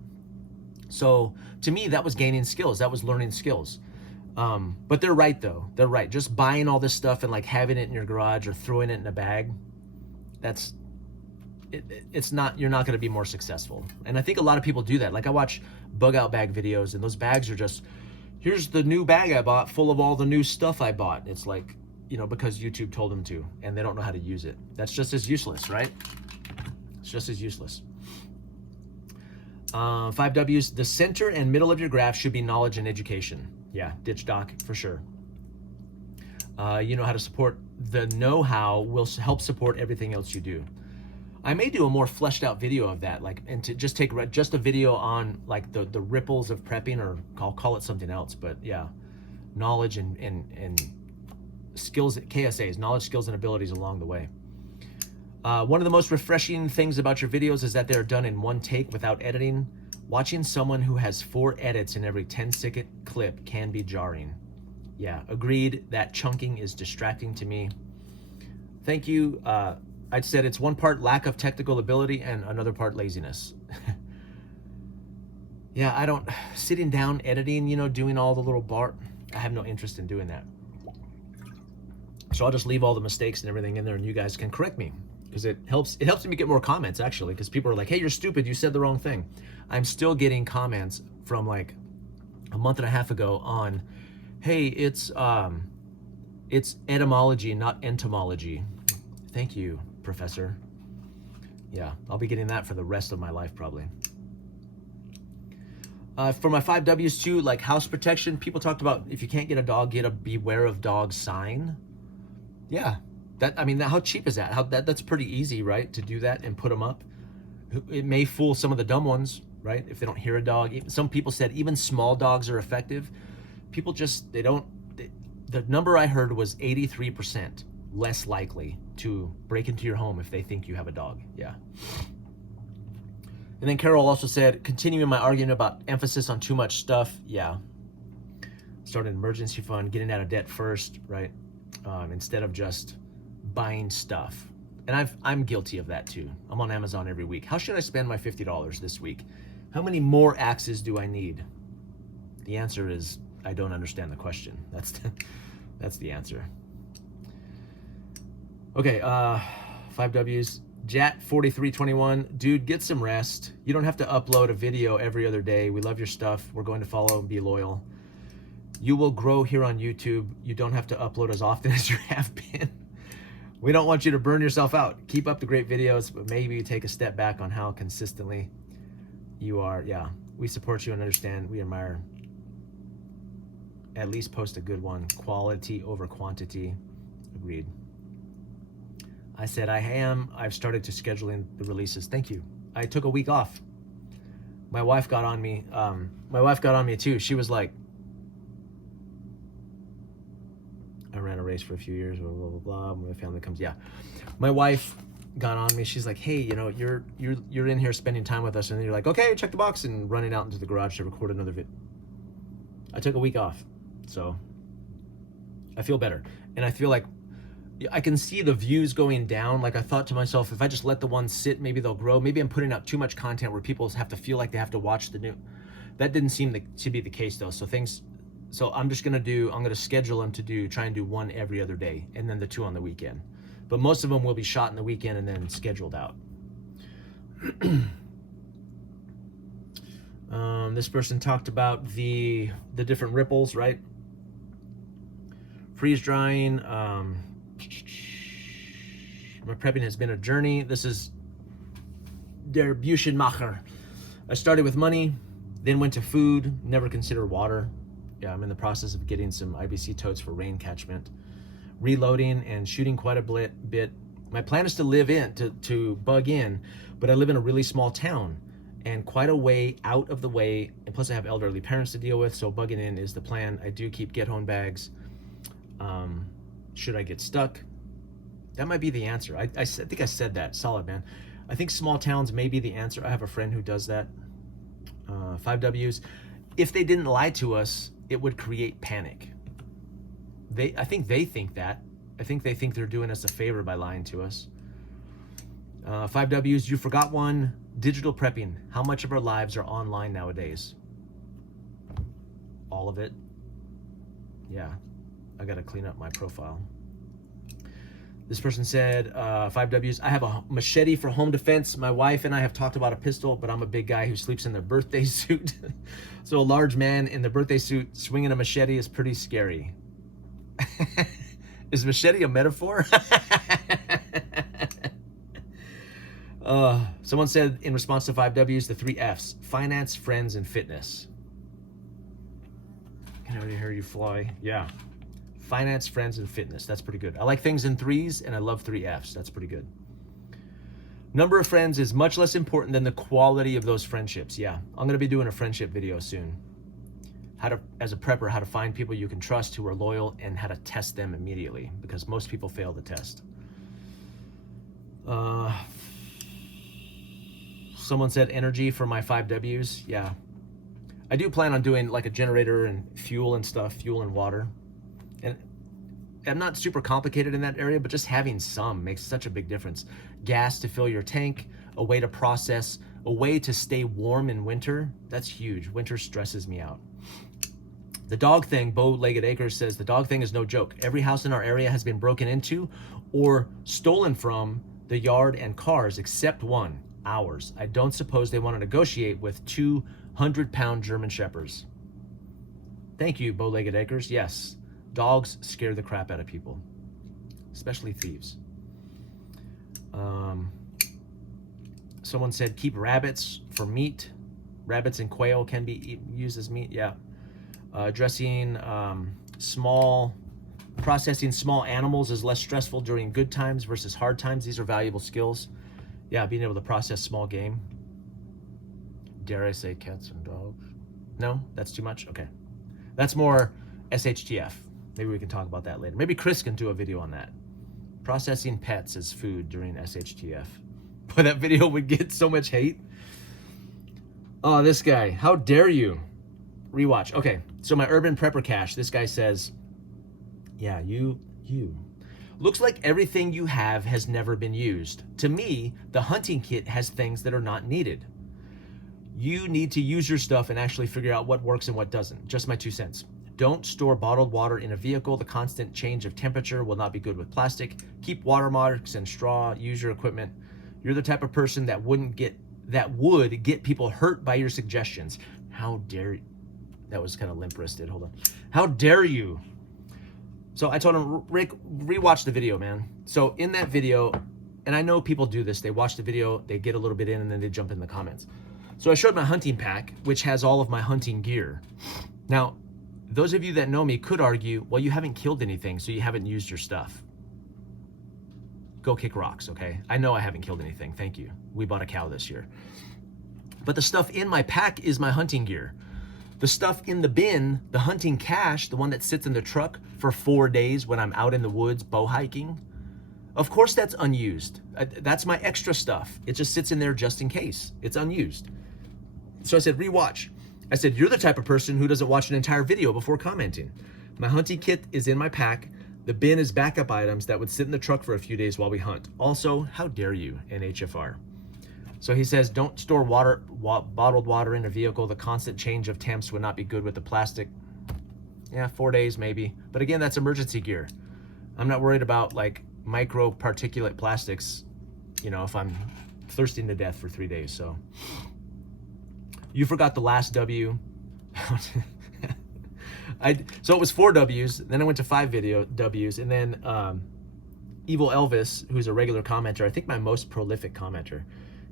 So to me, that was gaining skills. That was learning skills. But they're right though. They're right. Just buying all this stuff and like having it in your garage or throwing it in a bag, it's not, you're not going to be more successful. And I think a lot of people do that. Like I watch bug out bag videos and those bags are just, here's the new bag I bought full of all the new stuff I bought. It's like, you know, because YouTube told them to, and they don't know how to use it. That's just as useless, right? It's just as useless. 5 W's, the center and middle of your graph should be knowledge and education. Yeah, ditch doc for sure. You know how to support. The know-how will help support everything else you do. I may do a more fleshed out video of that, like, and to just take just a video on like the ripples of prepping, or I'll call it something else, but yeah, knowledge and skills, KSAs, knowledge, skills, and abilities along the way. One of the most refreshing things about your videos is that they're done in one take without editing. Watching someone who has 4 edits in every 10-second clip can be jarring. Yeah, agreed. That chunking is distracting to me. Thank you. I'd said it's one part lack of technical ability and another part laziness. Yeah, I don't, sitting down, editing, you know, doing all the little I have no interest in doing that. So I'll just leave all the mistakes and everything in there, and you guys can correct me, because it helps me get more comments, actually, because people are like, hey, you're stupid, you said the wrong thing. I'm still getting comments from like a month and a half ago on, hey, it's etymology, not entomology. Thank you, Professor. Yeah, I'll be getting that for the rest of my life, probably. For my 5 W's too, like house protection, people talked about if you can't get a dog, get a beware of dog sign. Yeah, I mean, how cheap is that? That's pretty easy, right? To do that and put them up. It may fool some of the dumb ones, right? If they don't hear a dog. Some people said even small dogs are effective. People just, the number I heard was 83% less likely to break into your home if they think you have a dog. Yeah. And then Carol also said, continuing my argument about emphasis on too much stuff. Yeah. Start an emergency fund, getting out of debt first, right? Instead of just buying stuff. And I'm guilty of that too. I'm on Amazon every week. How should I spend my $50 this week? How many more axes do I need? The answer is, I don't understand the question. That's the answer. Okay, 5 W's. Jat4321, dude, get some rest. You don't have to upload a video every other day. We love your stuff. We're going to follow and be loyal. You will grow here on YouTube. You don't have to upload as often as you have been. We don't want you to burn yourself out. Keep up the great videos, but maybe take a step back on how consistently you are. Yeah, we support you and understand. We admire. At least post a good one. Quality over quantity. Agreed. I said I've started to scheduling the releases. Thank you. I took a week off. My wife got on me. My wife got on me too. She was like, I ran a race for a few years, blah, blah, blah, blah. My family comes. Yeah. My wife got on me. She's like, hey, you know, you're in here spending time with us. And then you're like, okay, check the box, and running out into the garage to record another video. I took a week off. So I feel better. And I feel like I can see the views going down. Like I thought to myself, if I just let the ones sit, maybe they'll grow. Maybe I'm putting out too much content where people have to feel like they have to watch the new. That didn't seem to be the case though. So I'm just gonna schedule them to try and do one every other day, and then the 2 on the weekend. But most of them will be shot in the weekend and then scheduled out. This person talked about the different ripples, right? Freeze drying. My prepping has been a journey. This is der Büchenmacher. I started with money, then went to food, never considered water. Yeah, I'm in the process of getting some IBC totes for rain catchment, reloading and shooting quite a bit. My plan is to live in, to bug in, but I live in a really small town and quite a way out of the way. And plus I have elderly parents to deal with, so bugging in is the plan. I do keep get home bags. Should I get stuck? That might be the answer. I think I said that. Solid, man. I think small towns may be the answer. I have a friend who does that. 5 W's. If they didn't lie to us, it would create panic. I think they think that. I think they think they're doing us a favor by lying to us. 5 W's. You forgot one. Digital prepping. How much of our lives are online nowadays? All of it. Yeah. I got to clean up my profile. This person said, 5 W's, I have a machete for home defense. My wife and I have talked about a pistol, but I'm a big guy who sleeps in their birthday suit. So a large man in the birthday suit swinging a machete is pretty scary. Is machete a metaphor? Someone said in response to 5 W's, the 3 F's, finance, friends, and fitness. Can I already hear you fly? Yeah. Finance, friends, and fitness. That's pretty good. I like things in 3s, and I love 3Fs. That's pretty good. Number of friends is much less important than the quality of those friendships. Yeah, I'm going to be doing a friendship video soon. How to, as a prepper, how to find people you can trust who are loyal and how to test them immediately, because most people fail the test. Someone said energy for my 5 Ws. Yeah. I do plan on doing like a generator and fuel and stuff, fuel and water. And I'm not super complicated in that area, but just having some makes such a big difference. Gas to fill your tank, a way to process, a way to stay warm in winter. That's huge. Winter stresses me out. The dog thing, Bow-Legged Acres says, the dog thing is no joke. Every house in our area has been broken into or stolen from the yard and cars, except one, ours. I don't suppose they want to negotiate with 200-pound German Shepherds. Thank you, Bow-Legged Acres. Yes, dogs scare the crap out of people, especially thieves. Someone said keep rabbits for meat. Rabbits and quail can be used as meat. Yeah. Processing small animals is less stressful during good times versus hard times. These are valuable skills. Yeah, being able to process small game. Dare I say cats and dogs? No, that's too much? Okay. That's more SHTF. Maybe we can talk about that later. Maybe Chris can do a video on that. Processing pets as food during SHTF. But that video would get so much hate. Oh, this guy. How dare you? Rewatch. Okay, so my urban prepper cache. This guy says, yeah, you. Looks like everything you have has never been used. To me, the hunting kit has things that are not needed. You need to use your stuff and actually figure out what works and what doesn't. Just my 2 cents. Don't store bottled water in a vehicle. The constant change of temperature will not be good with plastic. Keep watermarks and straw. Use your equipment. You're the type of person that would get people hurt by your suggestions. How dare you? That was kind of limp-wristed. Hold on. How dare you? So I told him, Rick, rewatch the video, man. So in that video, and I know people do this, they watch the video, they get a little bit in, and then they jump in the comments. So I showed my hunting pack, which has all of my hunting gear. Now, those of you that know me could argue, well, you haven't killed anything, so you haven't used your stuff. Go kick rocks, okay? I know I haven't killed anything, thank you. We bought a cow this year. But the stuff in my pack is my hunting gear. The stuff in the bin, the hunting cache, the one that sits in the truck for 4 days when I'm out in the woods bow hiking, of course that's unused. That's my extra stuff. It just sits in there just in case. It's unused. So I said, rewatch. I said, you're the type of person who doesn't watch an entire video before commenting. My hunting kit is in my pack. The bin is backup items that would sit in the truck for a few days while we hunt. Also, how dare you, NHFR? So he says, don't store bottled water in a vehicle. The constant change of temps would not be good with the plastic. Yeah, 4 days maybe. But again, that's emergency gear. I'm not worried about like micro particulate plastics, you know, if I'm thirsting to death for 3 days. So you forgot the last W. So it was 4 W's. Then I went to 5 W's. And then Evil Elvis, who's a regular commenter, I think my most prolific commenter,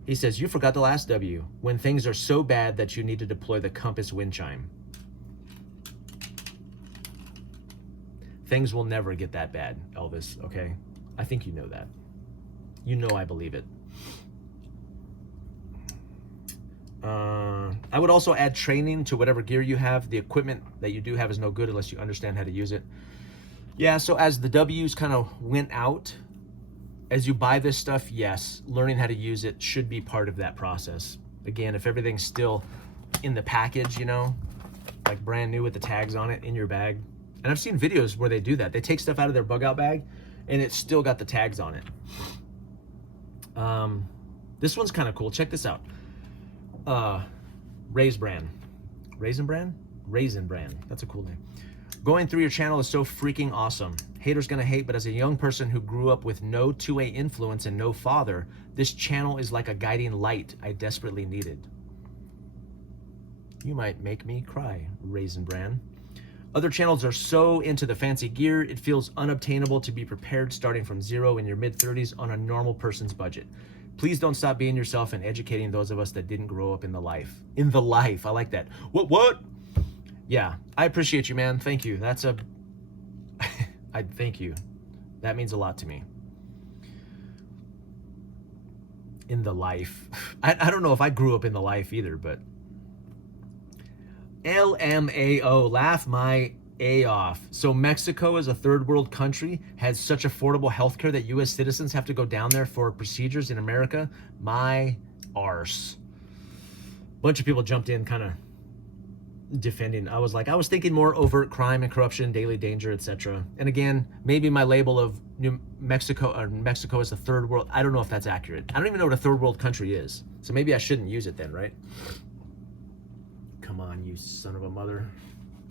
he says, you forgot the last W, when things are so bad that you need to deploy the compass wind chime. Things will never get that bad, Elvis, okay? I think you know that. You know I believe it. I would also add training to whatever gear you have. The equipment that you do have is no good unless you understand how to use it. Yeah, so as the W's kind of went out, as you buy this stuff, yes, learning how to use it should be part of that process. Again, if everything's still in the package, you know, like brand new with the tags on it in your bag. And I've seen videos where they do that. They take stuff out of their bug out bag and it's still got the tags on it. This one's kind of cool. Check this out. Raisin Bran. That's a cool name. Going through your channel is so freaking awesome. Haters gonna hate, but as a young person who grew up with no 2A influence and no father, this channel is like a guiding light I desperately needed. You might make me cry, Raisin Bran. Other channels are so into the fancy gear, it feels unobtainable to be prepared starting from zero in your mid-30s on a normal person's budget. Please don't stop being yourself and educating those of us that didn't grow up in the life. In the life, I like that. What? Yeah, I appreciate you, man. Thank you. That's a I thank you. That means a lot to me. In the life. I don't know if I grew up in the life either, but LMAO, laugh my A off. So Mexico is a third world country, has such affordable healthcare that US citizens have to go down there for procedures in America. My arse. Bunch of people jumped in kind of defending. I was thinking more overt crime and corruption, daily danger, etc. And again, maybe my label of New Mexico or Mexico is a third world. I don't know if that's accurate. I don't even know what a third world country is. So maybe I shouldn't use it then, right? Come on, you son of a mother.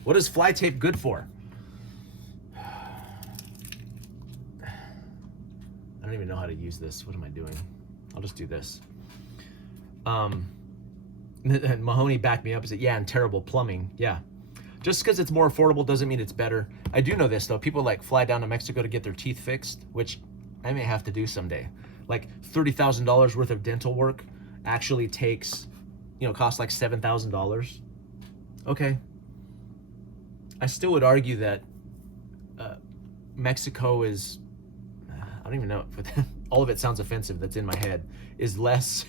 What is fly tape good for? I don't even know how to use this. What am I doing? I'll just do this. And Mahoney backed me up and said, yeah, and terrible plumbing. Yeah. Just because it's more affordable doesn't mean it's better. I do know this though. People like fly down to Mexico to get their teeth fixed, which I may have to do someday. Like $30,000 worth of dental work actually takes, costs like $7,000. Okay. I still would argue that Mexico is, I don't even know, but all of it sounds offensive that's in my head, is less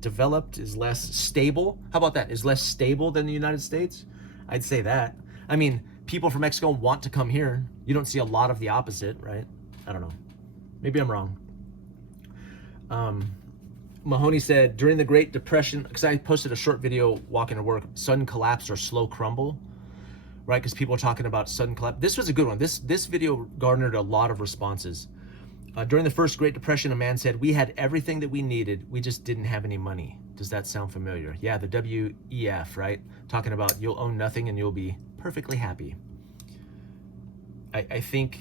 developed, is less stable. How about that? Is less stable than the United States? I'd say that. I mean, people from Mexico want to come here. You don't see a lot of the opposite, right? I don't know. Maybe I'm wrong. Mahoney said, during the Great Depression, because I posted a short video walking to work, sudden collapse or slow crumble, right? Because people are talking about sudden collapse. This was a good one. This video garnered a lot of responses. During the first Great Depression, a man said, we had everything that we needed, we just didn't have any money. Does that sound familiar? Yeah, the WEF, right? Talking about you'll own nothing and you'll be perfectly happy. I think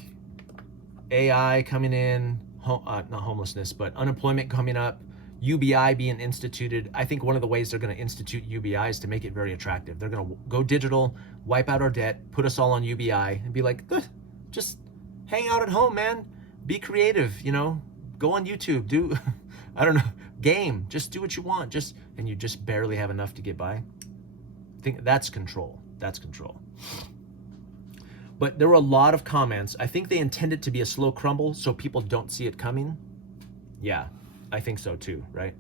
AI coming in, not homelessness, but unemployment coming up, UBI being instituted. I think one of the ways they're going to institute UBI is to make it very attractive. They're going to go digital, wipe out our debt, put us all on UBI, and be like, just hang out at home, man. Be creative, go on YouTube, do, I don't know, game, just do what you want, and you just barely have enough to get by. I think that's control. But there were a lot of comments. I think they intend it to be a slow crumble so people don't see it coming. Yeah, I think so too, right?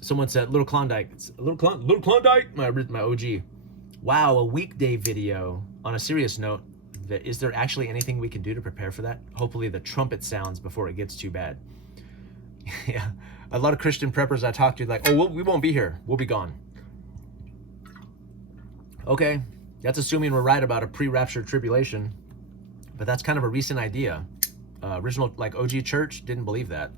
Someone said, Little Klondike, Little Klondike, my OG. Wow, a weekday video. On a serious note, is there actually anything we can do to prepare for that? Hopefully the trumpet sounds before it gets too bad. Yeah, a lot of Christian preppers I talk to like, we won't be here. We'll be gone. Okay, that's assuming we're right about a pre-rapture tribulation, but that's kind of a recent idea. Original, like OG church, didn't believe that.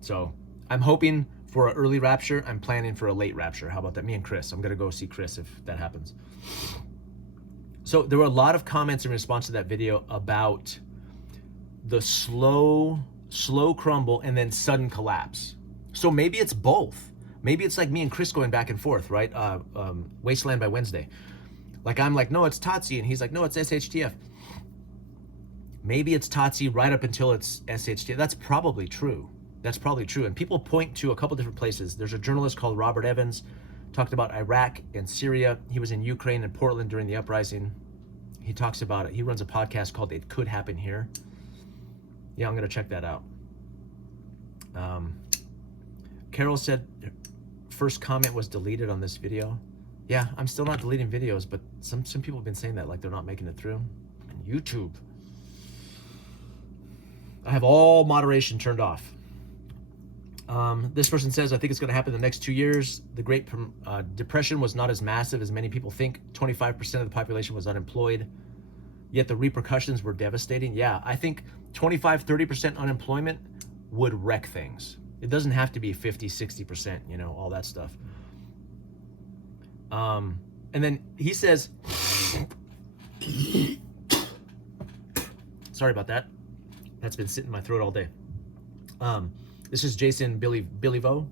So I'm hoping for an early rapture. I'm planning for a late rapture. How about that? Me and Chris. I'm going to go see Chris if that happens. So there were a lot of comments in response to that video about the slow crumble and then sudden collapse. So maybe it's both. Maybe it's like me and Chris going back and forth, right? Wasteland by Wednesday. Like I'm like, no, it's TOTC. And he's like, no, it's SHTF. Maybe it's TOTC right up until it's SHTF. That's probably true. And people point to a couple different places. There's a journalist called Robert Evans, talked about Iraq and Syria. He was in Ukraine and Portland during the uprising. He talks about it. He runs a podcast called It Could Happen Here. Yeah, I'm going to check that out. Carol said first comment was deleted on this video. Yeah, I'm still not deleting videos, but some people have been saying that, like they're not making it through. YouTube. I have all moderation turned off. This person says, I think it's going to happen in the next 2 years. The Great Depression was not as massive as many people think. 25% of the population was unemployed, yet the repercussions were devastating. Yeah, I think 25-30% unemployment would wreck things. It doesn't have to be 50-60%, all that stuff. And then he says, sorry about that. That's been sitting in my throat all day. This is Jason Bilivo.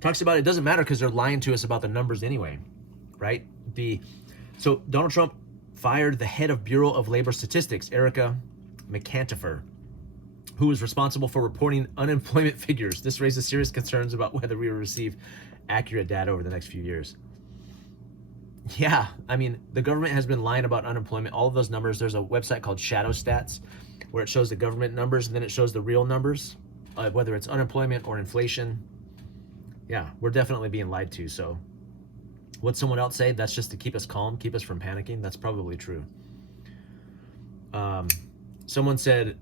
Talks about it doesn't matter because they're lying to us about the numbers anyway, right? So Donald Trump fired the head of Bureau of Labor Statistics, Erica McAntifer. who is responsible for reporting unemployment figures. This raises serious concerns about whether we will receive accurate data over the next few years. Yeah, I mean, the government has been lying about unemployment. All of those numbers, there's a website called Shadow Stats where it shows the government numbers and then it shows the real numbers, whether it's unemployment or inflation. Yeah, we're definitely being lied to. So what'd someone else say? That's just to keep us calm, keep us from panicking. That's probably true. Someone said,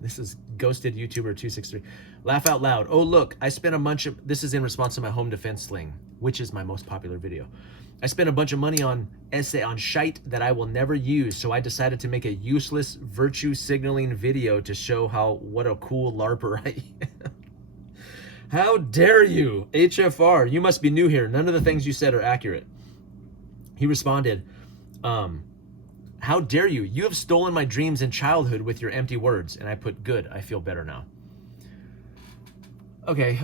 this is ghosted YouTuber 263. Laugh out loud. Oh, look, I spent a bunch of, this is in response to my home defense sling, which is my most popular video. I spent a bunch of money on shite that I will never use, so I decided to make a useless virtue signaling video to show what a cool LARPer I am. How dare you, HFR? You must be new here. None of the things you said are accurate. He responded, how dare you? You have stolen my dreams and childhood with your empty words. And I put, good, I feel better now. Okay,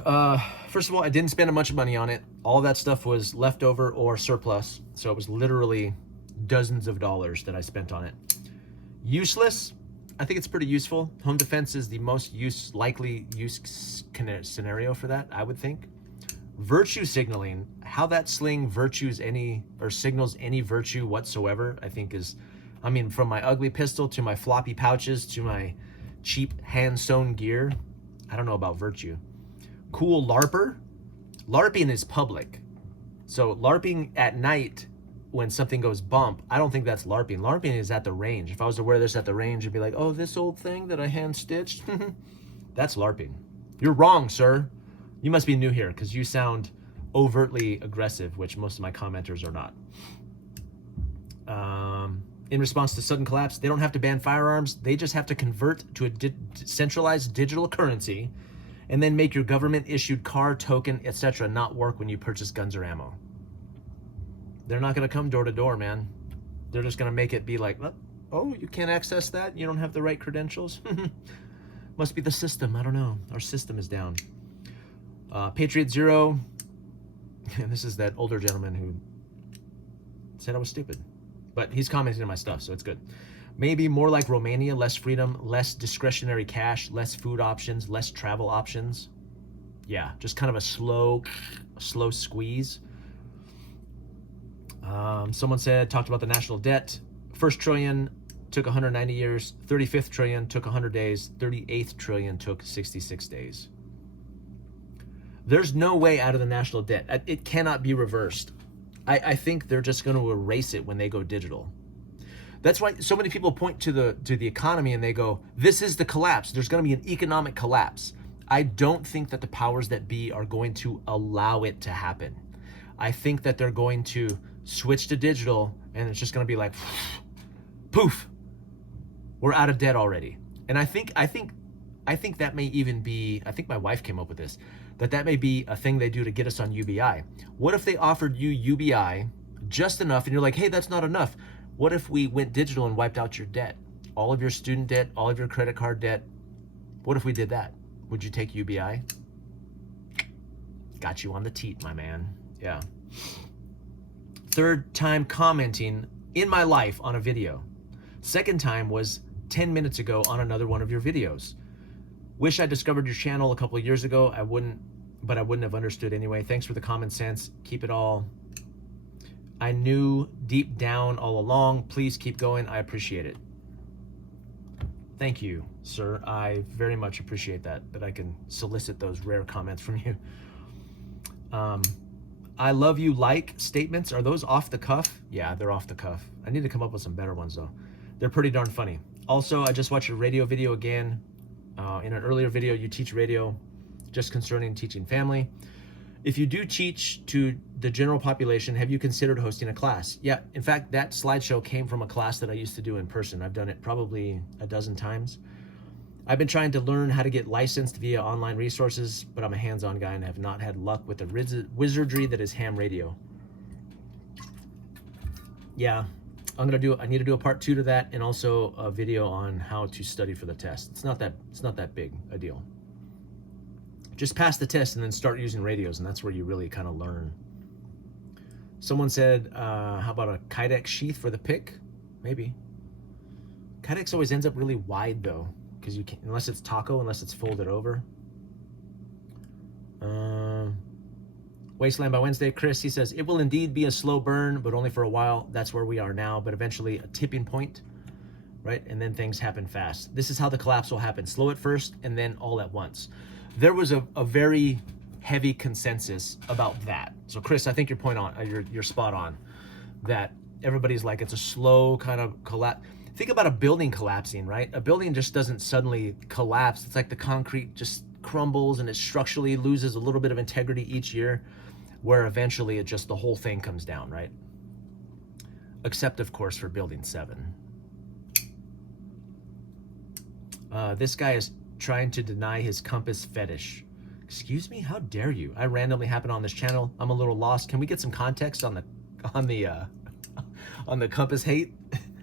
first of all, I didn't spend a bunch of money on it. All that stuff was leftover or surplus. So it was literally dozens of dollars that I spent on it. Useless? I think it's pretty useful. Home defense is the most likely use scenario for that, I would think. Virtue signaling, how that sling virtues signals any virtue whatsoever, I think is, I mean, from my ugly pistol to my floppy pouches to my cheap hand-sewn gear, I don't know about virtue. Cool LARPer? LARPing is public. So LARPing at night when something goes bump, I don't think that's LARPing. LARPing is at the range. If I was to wear this at the range, it'd be like, oh, this old thing that I hand-stitched? That's LARPing. You're wrong, sir. You must be new here because you sound overtly aggressive, which most of my commenters are not. In response to sudden collapse, they don't have to ban firearms. They just have to convert to a centralized digital currency and then make your government-issued car, token, etc. not work when you purchase guns or ammo. They're not going to come door to door, man. They're just going to make it be like, oh, you can't access that? You don't have the right credentials? Must be the system. I don't know. Our system is down. Patriot Zero. And this is that older gentleman who said I was stupid. But he's commenting on my stuff, so it's good. Maybe more like Romania, less freedom, less discretionary cash, less food options, less travel options. Yeah, just kind of a slow squeeze. Someone talked about the national debt. First trillion took 190 years. 35th trillion took 100 days. 38th trillion took 66 days. There's no way out of the national debt. It cannot be reversed. I think they're just going to erase it when they go digital. That's why so many people point to the economy and they go, this is the collapse. There's going to be an economic collapse. I don't think that the powers that be are going to allow it to happen. I think that they're going to switch to digital and it's just going to be like, poof, we're out of debt already. And I think that may even be, I think my wife came up with this, that may be a thing they do to get us on UBI. What if they offered you UBI just enough and you're like, hey, that's not enough. What if we went digital and wiped out your debt? All of your student debt, all of your credit card debt. What if we did that? Would you take UBI? Got you on the teat, my man. Yeah. Third time commenting in my life on a video. Second time was 10 minutes ago on another one of your videos. Wish I discovered your channel a couple of years ago. I wouldn't have understood anyway. Thanks for the common sense. Keep it all. I knew deep down all along. Please keep going. I appreciate it. Thank you, sir. I very much appreciate that I can solicit those rare comments from you. I love you statements. Are those off the cuff? Yeah, they're off the cuff. I need to come up with some better ones though. They're pretty darn funny. Also, I just watched your radio video again. In an earlier video, you teach radio just concerning teaching family. If you do teach to the general population, have you considered hosting a class? Yeah, in fact, that slideshow came from a class that I used to do in person. I've done it probably a dozen times. I've been trying to learn how to get licensed via online resources, but I'm a hands-on guy and have not had luck with the wizardry that is ham radio. Yeah, I need to do a part 2 to that and also a video on how to study for the test. It's not that big a deal. Just pass the test and then start using radios, and that's where you really kind of learn. Someone said, how about a Kydex sheath for the pick? Maybe. Kydex always ends up really wide though, because you can't, unless it's taco, unless it's folded over. Wasteland by Wednesday. Chris, he says, it will indeed be a slow burn, but only for a while. That's where we are now, but eventually a tipping point, right? And then things happen fast. This is how the collapse will happen. Slow at first and then all at once. There was a very heavy consensus about that. So Chris, I think you're spot on, that everybody's like, it's a slow kind of collapse. Think about a building collapsing, right? A building just doesn't suddenly collapse. It's like the concrete just crumbles and it structurally loses a little bit of integrity each year, where eventually the whole thing comes down, right? Except, of course, for Building 7. This guy is trying to deny his compass fetish. Excuse me? How dare you? I randomly happen on this channel. I'm a little lost. Can we get some context on the compass hate?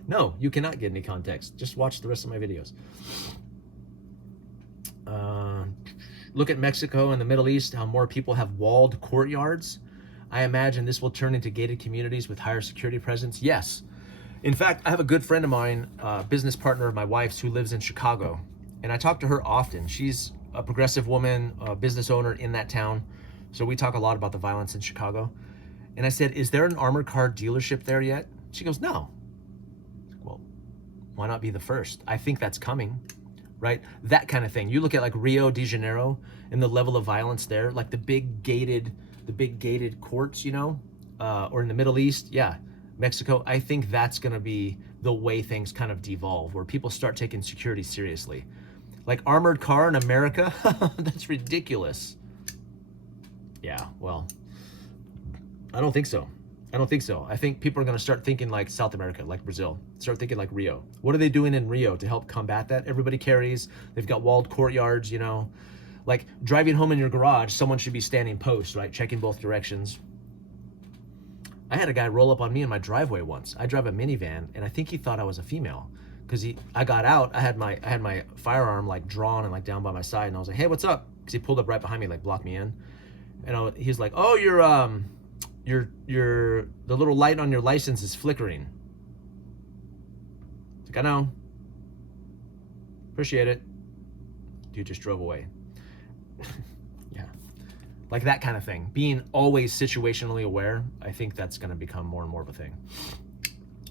No, you cannot get any context. Just watch the rest of my videos. Look at Mexico and the Middle East, how more people have walled courtyards. I imagine this will turn into gated communities with higher security presence. Yes. In fact, I have a good friend of mine, business partner of my wife's, who lives in Chicago. And I talk to her often. She's a progressive woman, a business owner in that town. So we talk a lot about the violence in Chicago. And I said, is there an armored car dealership there yet? She goes, no. Well, why not be the first? I think that's coming. Right? That kind of thing. You look at like Rio de Janeiro and the level of violence there, like the big gated courts, you know, or in the Middle East. Yeah. Mexico. I think that's going to be the way things kind of devolve, where people start taking security seriously. Like armored car in America. That's ridiculous. Yeah. Well, I don't think so. I think people are going to start thinking like South America, like Brazil. Start thinking like Rio. What are they doing in Rio to help combat that? Everybody carries. They've got walled courtyards, you know. Like driving home in your garage, someone should be standing post, right? Checking both directions. I had a guy roll up on me in my driveway once. I drive a minivan, and I think he thought I was a female, because I got out. I had my firearm like drawn and like down by my side, and I was like, hey, what's up? Because he pulled up right behind me, like blocked me in. And he's like, oh, the little light on your license is flickering. It's like, I know. Appreciate it. Dude just drove away. Yeah. Like that kind of thing. Being always situationally aware, I think that's going to become more and more of a thing.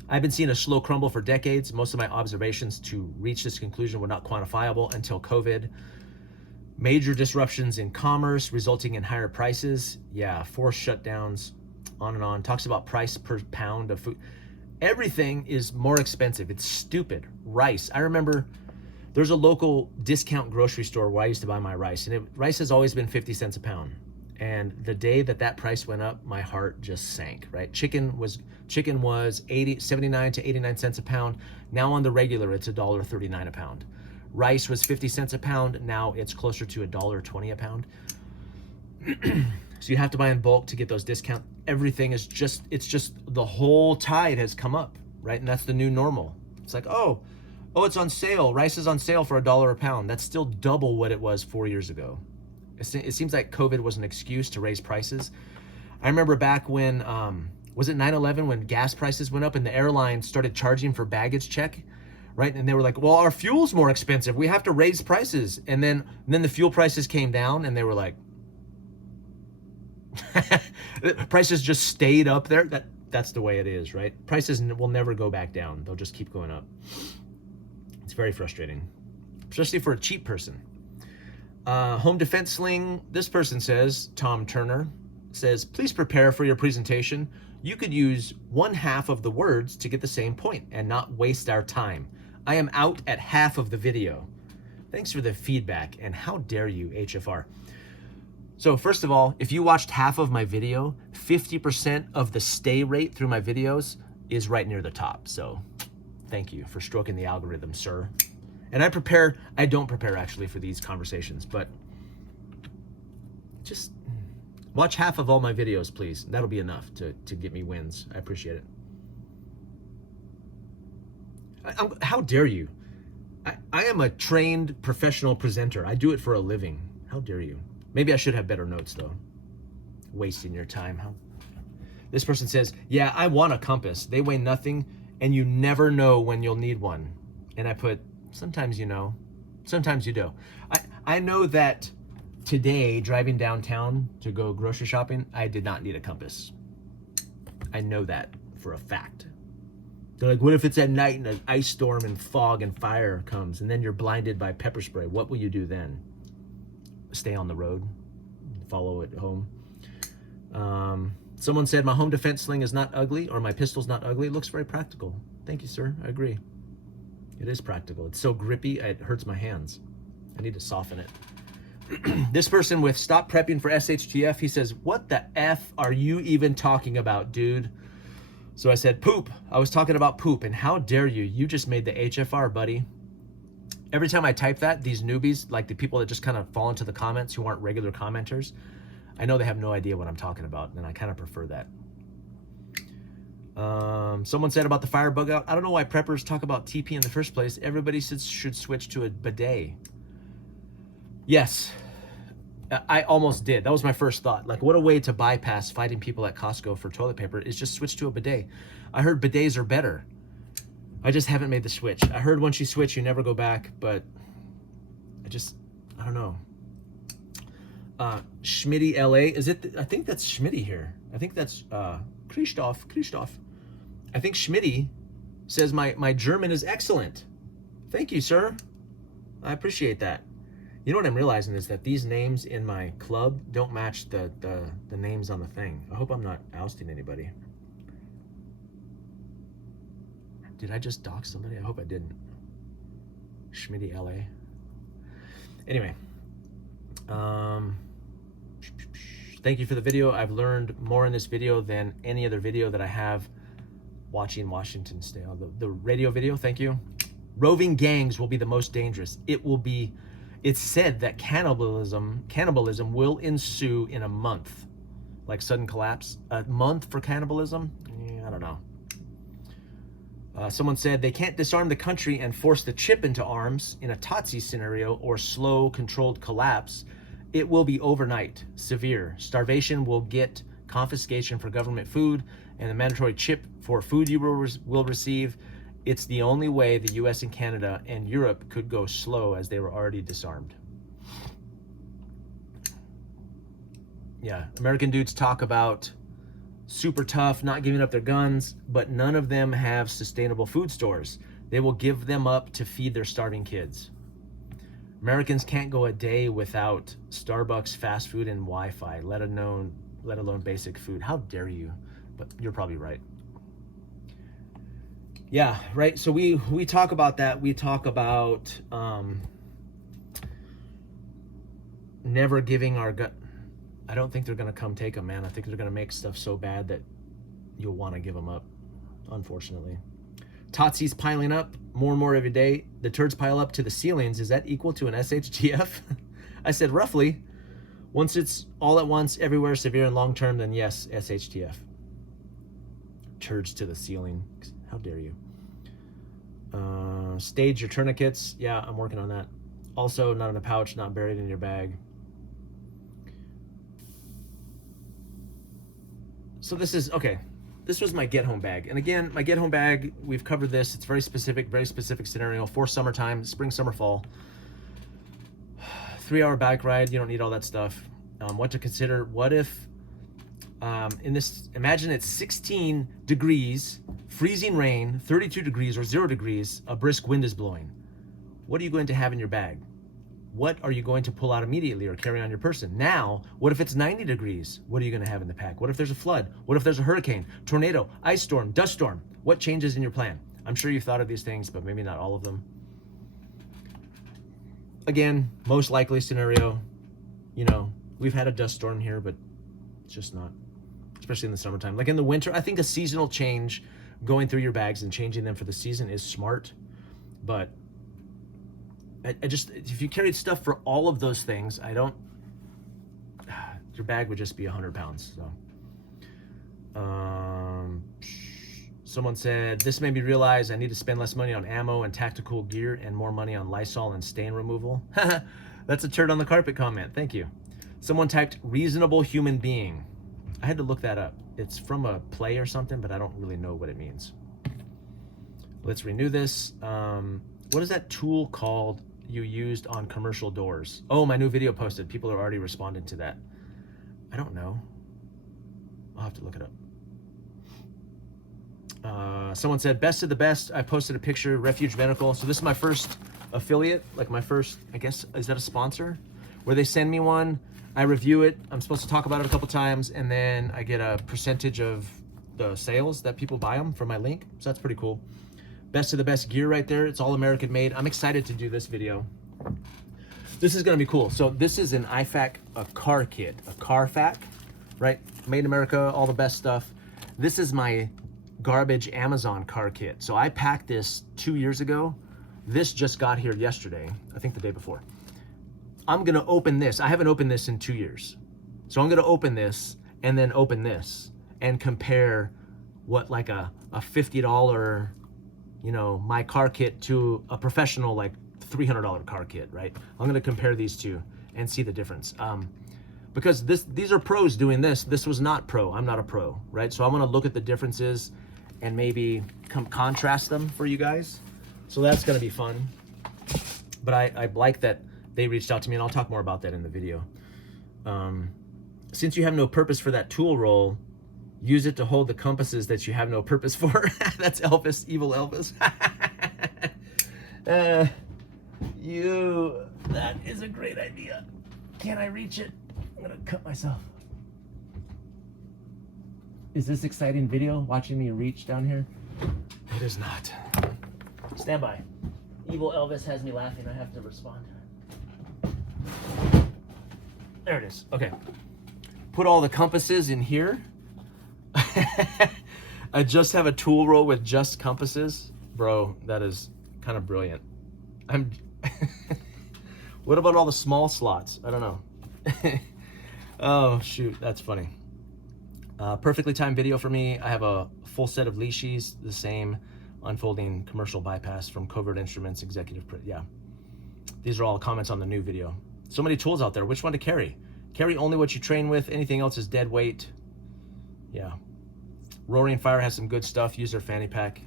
I've been seeing a slow crumble for decades. Most of my observations to reach this conclusion were not quantifiable until COVID. Major disruptions in commerce resulting in higher prices. Yeah, forced shutdowns, on and on. Talks about price per pound of food. Everything is more expensive. It's stupid. Rice. I remember there's a local discount grocery store where I used to buy my rice, and rice has always been 50 cents a pound. And the day that price went up, my heart just sank, right? Chicken was 79 to 89 cents a pound. Now on the regular, it's $1.39 a pound. Rice was 50 cents a pound. Now it's closer to $1.20 a pound. So you have to buy in bulk to get those discounts. Everything is it's just the whole tide has come up, right? And that's the new normal. It's like, oh, it's on sale. Rice is on sale for $1 a pound. That's still double what it was 4 years ago. It seems like COVID was an excuse to raise prices. I remember back when, was it 9/11 when gas prices went up and the airlines started charging for baggage check, right? And they were like, well, our fuel's more expensive. We have to raise prices. And then the fuel prices came down and they were like, prices just stayed up there. That's the way it is, right? Prices will never go back down. They'll just keep going up. It's very frustrating, especially for a cheap person. Home Defense Sling, this person says, Tom Turner, says, please prepare for your presentation. You could use 1/2 of the words to get the same point and not waste our time. I am out at half of the video. Thanks for the feedback, and how dare you, HFR. So first of all, if you watched half of my video, 50% of the stay rate through my videos is right near the top. So thank you for stroking the algorithm, sir. And I don't prepare actually for these conversations, but just watch half of all my videos, please. That'll be enough to get me wins. I appreciate it. How dare you? I am a trained professional presenter. I do it for a living. How dare you? Maybe I should have better notes though. Wasting your time. This person says, yeah, I want a compass. They weigh nothing and you never know when you'll need one. And I put, sometimes you know. Sometimes you do. I know that today, driving downtown to go grocery shopping, I did not need a compass. I know that for a fact. They're like, what if it's at night and an ice storm and fog and fire comes and then you're blinded by pepper spray? What will you do then? Stay on the road, follow it home. Someone said, my home defense sling is not ugly, or my pistol's not ugly. It looks very practical. Thank you, sir. I agree. It is practical. It's so grippy, it hurts my hands. I need to soften it. This person with stop prepping for SHTF, he says, what the F are you even talking about, dude? So I said, poop. I was talking about poop, and how dare you? You just made the HFR, buddy. Every time I type that, these newbies, like the people that just kind of fall into the comments who aren't regular commenters, I know they have no idea what I'm talking about, and I kind of prefer that. Someone said about the fire bug out, I don't know why preppers talk about TP in the first place. Everybody should switch to a bidet. Yes, I almost did. That was my first thought. Like, what a way to bypass fighting people at Costco for toilet paper is just switch to a bidet. I heard bidets are better. I just haven't made the switch. I heard once you switch, you never go back, but I don't know. Schmitty LA, is it? I think that's Schmitty here. I think that's Christoph. I think Schmitty says my German is excellent. Thank you, sir. I appreciate that. You know what I'm realizing is that these names in my club don't match the names on the thing. I hope I'm not ousting anybody. Did I just dox somebody? I hope I didn't. Schmitty LA. Anyway. Thank you for the video. I've learned more in this video than any other video that I have watching Washington State. The radio video, thank you. Roving gangs will be the most dangerous. It's said that cannibalism will ensue in a month. Like sudden collapse. A month for cannibalism? I don't know. Someone said they can't disarm the country and force the chip into arms in a TOTC scenario or slow controlled collapse. It will be overnight, severe. Starvation will get confiscation for government food, and the mandatory chip for food you will receive. It's the only way the US and Canada and Europe could go slow, as they were already disarmed. Yeah, American dudes talk about super tough, not giving up their guns, but none of them have sustainable food stores. They will give them up to feed their starving kids. Americans can't go a day without Starbucks, fast food, and Wi-Fi, let alone basic food. How dare you? But you're probably right. Yeah, right. So we talk about that. We talk about never giving our gut. I don't think they're gonna come take them, man. I think they're gonna make stuff so bad that you'll want to give them up, unfortunately. TOTC's piling up more and more every day. The turds pile up to the ceilings. Is that equal to an SHTF? I said roughly. Once it's all at once, everywhere, severe and long term, then yes, SHTF. Turds to the ceiling. How dare you? Stage your tourniquets. Yeah, I'm working on that. Also, not in a pouch, not buried in your bag. So this is, okay. This was my get home bag. And again, my get home bag, we've covered this. It's very specific scenario for summertime, spring, summer, fall. 3-hour bike ride. You don't need all that stuff. What to consider. What if in this, imagine it's 16 degrees, freezing rain, 32 degrees or 0 degrees, a brisk wind is blowing. What are you going to have in your bag? What are you going to pull out immediately or carry on your person? Now, what if it's 90 degrees? What are you going to have in the pack? What if there's a flood? What if there's a hurricane, tornado, ice storm, dust storm? What changes in your plan? I'm sure you've thought of these things, but maybe not all of them. Again, most likely scenario, you know, we've had a dust storm here, but it's just not, especially in the summertime. Like in the winter, I think a seasonal change, going through your bags and changing them for the season is smart, but I just, if you carried stuff for all of those things, your bag would just be 100 pounds. So, someone said, this made me realize I need to spend less money on ammo and tactical gear and more money on Lysol and stain removal. That's a turd on the carpet comment. Thank you. Someone typed reasonable human being. I had to look that up. It's from a play or something, but I don't really know what it means. Let's renew this. What is that tool called? you used on commercial doors? Oh, my new video posted. People are already responding to that. I don't know. I'll have to look it up. Someone said, best of the best. I posted a picture, Refuge Medical. So this is my first affiliate, like my first, I guess, is that a sponsor? Where they send me one, I review it. I'm supposed to talk about it a couple times, and then I get a percentage of the sales that people buy them from my link. So that's pretty cool. Best of the best gear right there. It's all American made. I'm excited to do this video. This is gonna be cool. So this is an IFAC, a car kit, a Carfac, right? Made in America, all the best stuff. This is my garbage Amazon car kit. So I packed this 2 years ago. This just got here yesterday, I think the day before. I'm gonna open this. I haven't opened this in 2 years. So I'm gonna open this and then open this and compare what like a $50, you know, my car kit to a professional like $300 car kit, right? I'm gonna compare these two and see the difference. Because these are pros doing this. This was not pro. I'm not a pro, right? So I want to look at the differences and maybe contrast them for you guys. So that's going to be fun. But I like that they reached out to me, and I'll talk more about that in the video. Since you have no purpose for that tool roll, use it to hold the compasses that you have no purpose for. That's Elvis, evil Elvis. That is a great idea. Can I reach it? I'm gonna cut myself. Is this exciting video, watching me reach down here? It is not. Stand by. Evil Elvis has me laughing. I have to respond. There it is. Okay. Put all the compasses in here. I just have a tool roll with just compasses. Bro, that is kind of brilliant. What about all the small slots? I don't know. Oh, shoot, that's funny. Perfectly timed video for me. I have a full set of leashes, the same unfolding commercial bypass from Covert Instruments, Executive Print. Yeah, these are all comments on the new video. So many tools out there. Which one to carry? Carry only what you train with. Anything else is dead weight. Yeah. Roaring Fire has some good stuff. Use their fanny pack.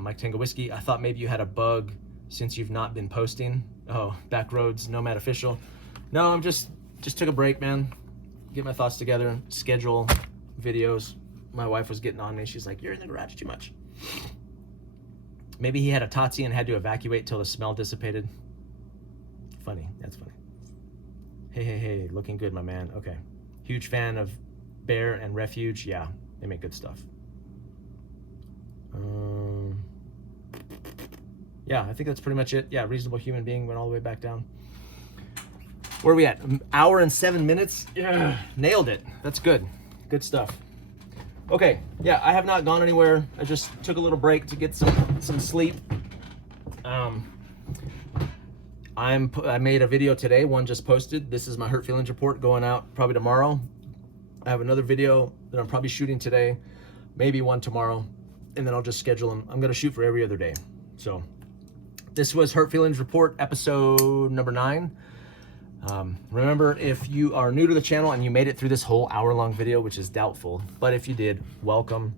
Mike Tango Whiskey. I thought maybe you had a bug since you've not been posting. Oh, Backroads, Nomad Official. No, I'm just took a break, man. Get my thoughts together, schedule videos. My wife was getting on me. She's like, you're in the garage too much. Maybe he had a TOTC and had to evacuate till the smell dissipated. Funny, that's funny. Hey, looking good, my man. Okay. Huge fan of Bear and Refuge. Yeah, they make good stuff. Yeah, I think that's pretty much it. Yeah, Reasonable Human Being went all the way back down. Where are we at? An hour and 7 minutes? Yeah, nailed it. That's good. Good stuff. Okay, yeah, I have not gone anywhere. I just took a little break to get some sleep. I made a video today, one just posted. This is my Hurt Feelings report going out probably tomorrow. I have another video that I'm probably shooting today, maybe one tomorrow, and then I'll just schedule them. I'm gonna shoot for every other day. So this was Hurt Feelings report, episode number 9. Remember, if you are new to the channel and you made it through this whole hour-long video, which is doubtful, but if you did, welcome.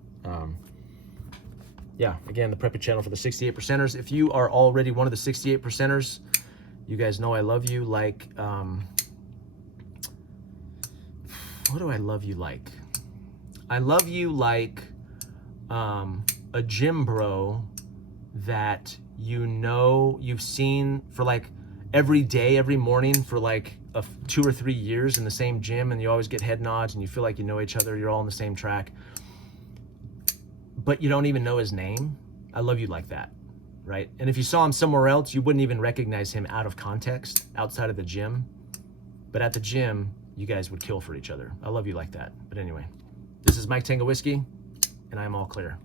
Yeah, again, the prepping channel for the 68 percenters. If you are already one of the 68 percenters, you guys know I love you like, what do I love you like? I love you like a gym bro that you know you've seen for like every day, every morning for like 2 or 3 years in the same gym, and you always get head nods and you feel like you know each other, you're all on the same track, but you don't even know his name. I love you like that, right? And if you saw him somewhere else, you wouldn't even recognize him out of context, outside of the gym. But at the gym, you guys would kill for each other. I love you like that. But anyway, this is Mike Tango Whiskey, and I'm all clear.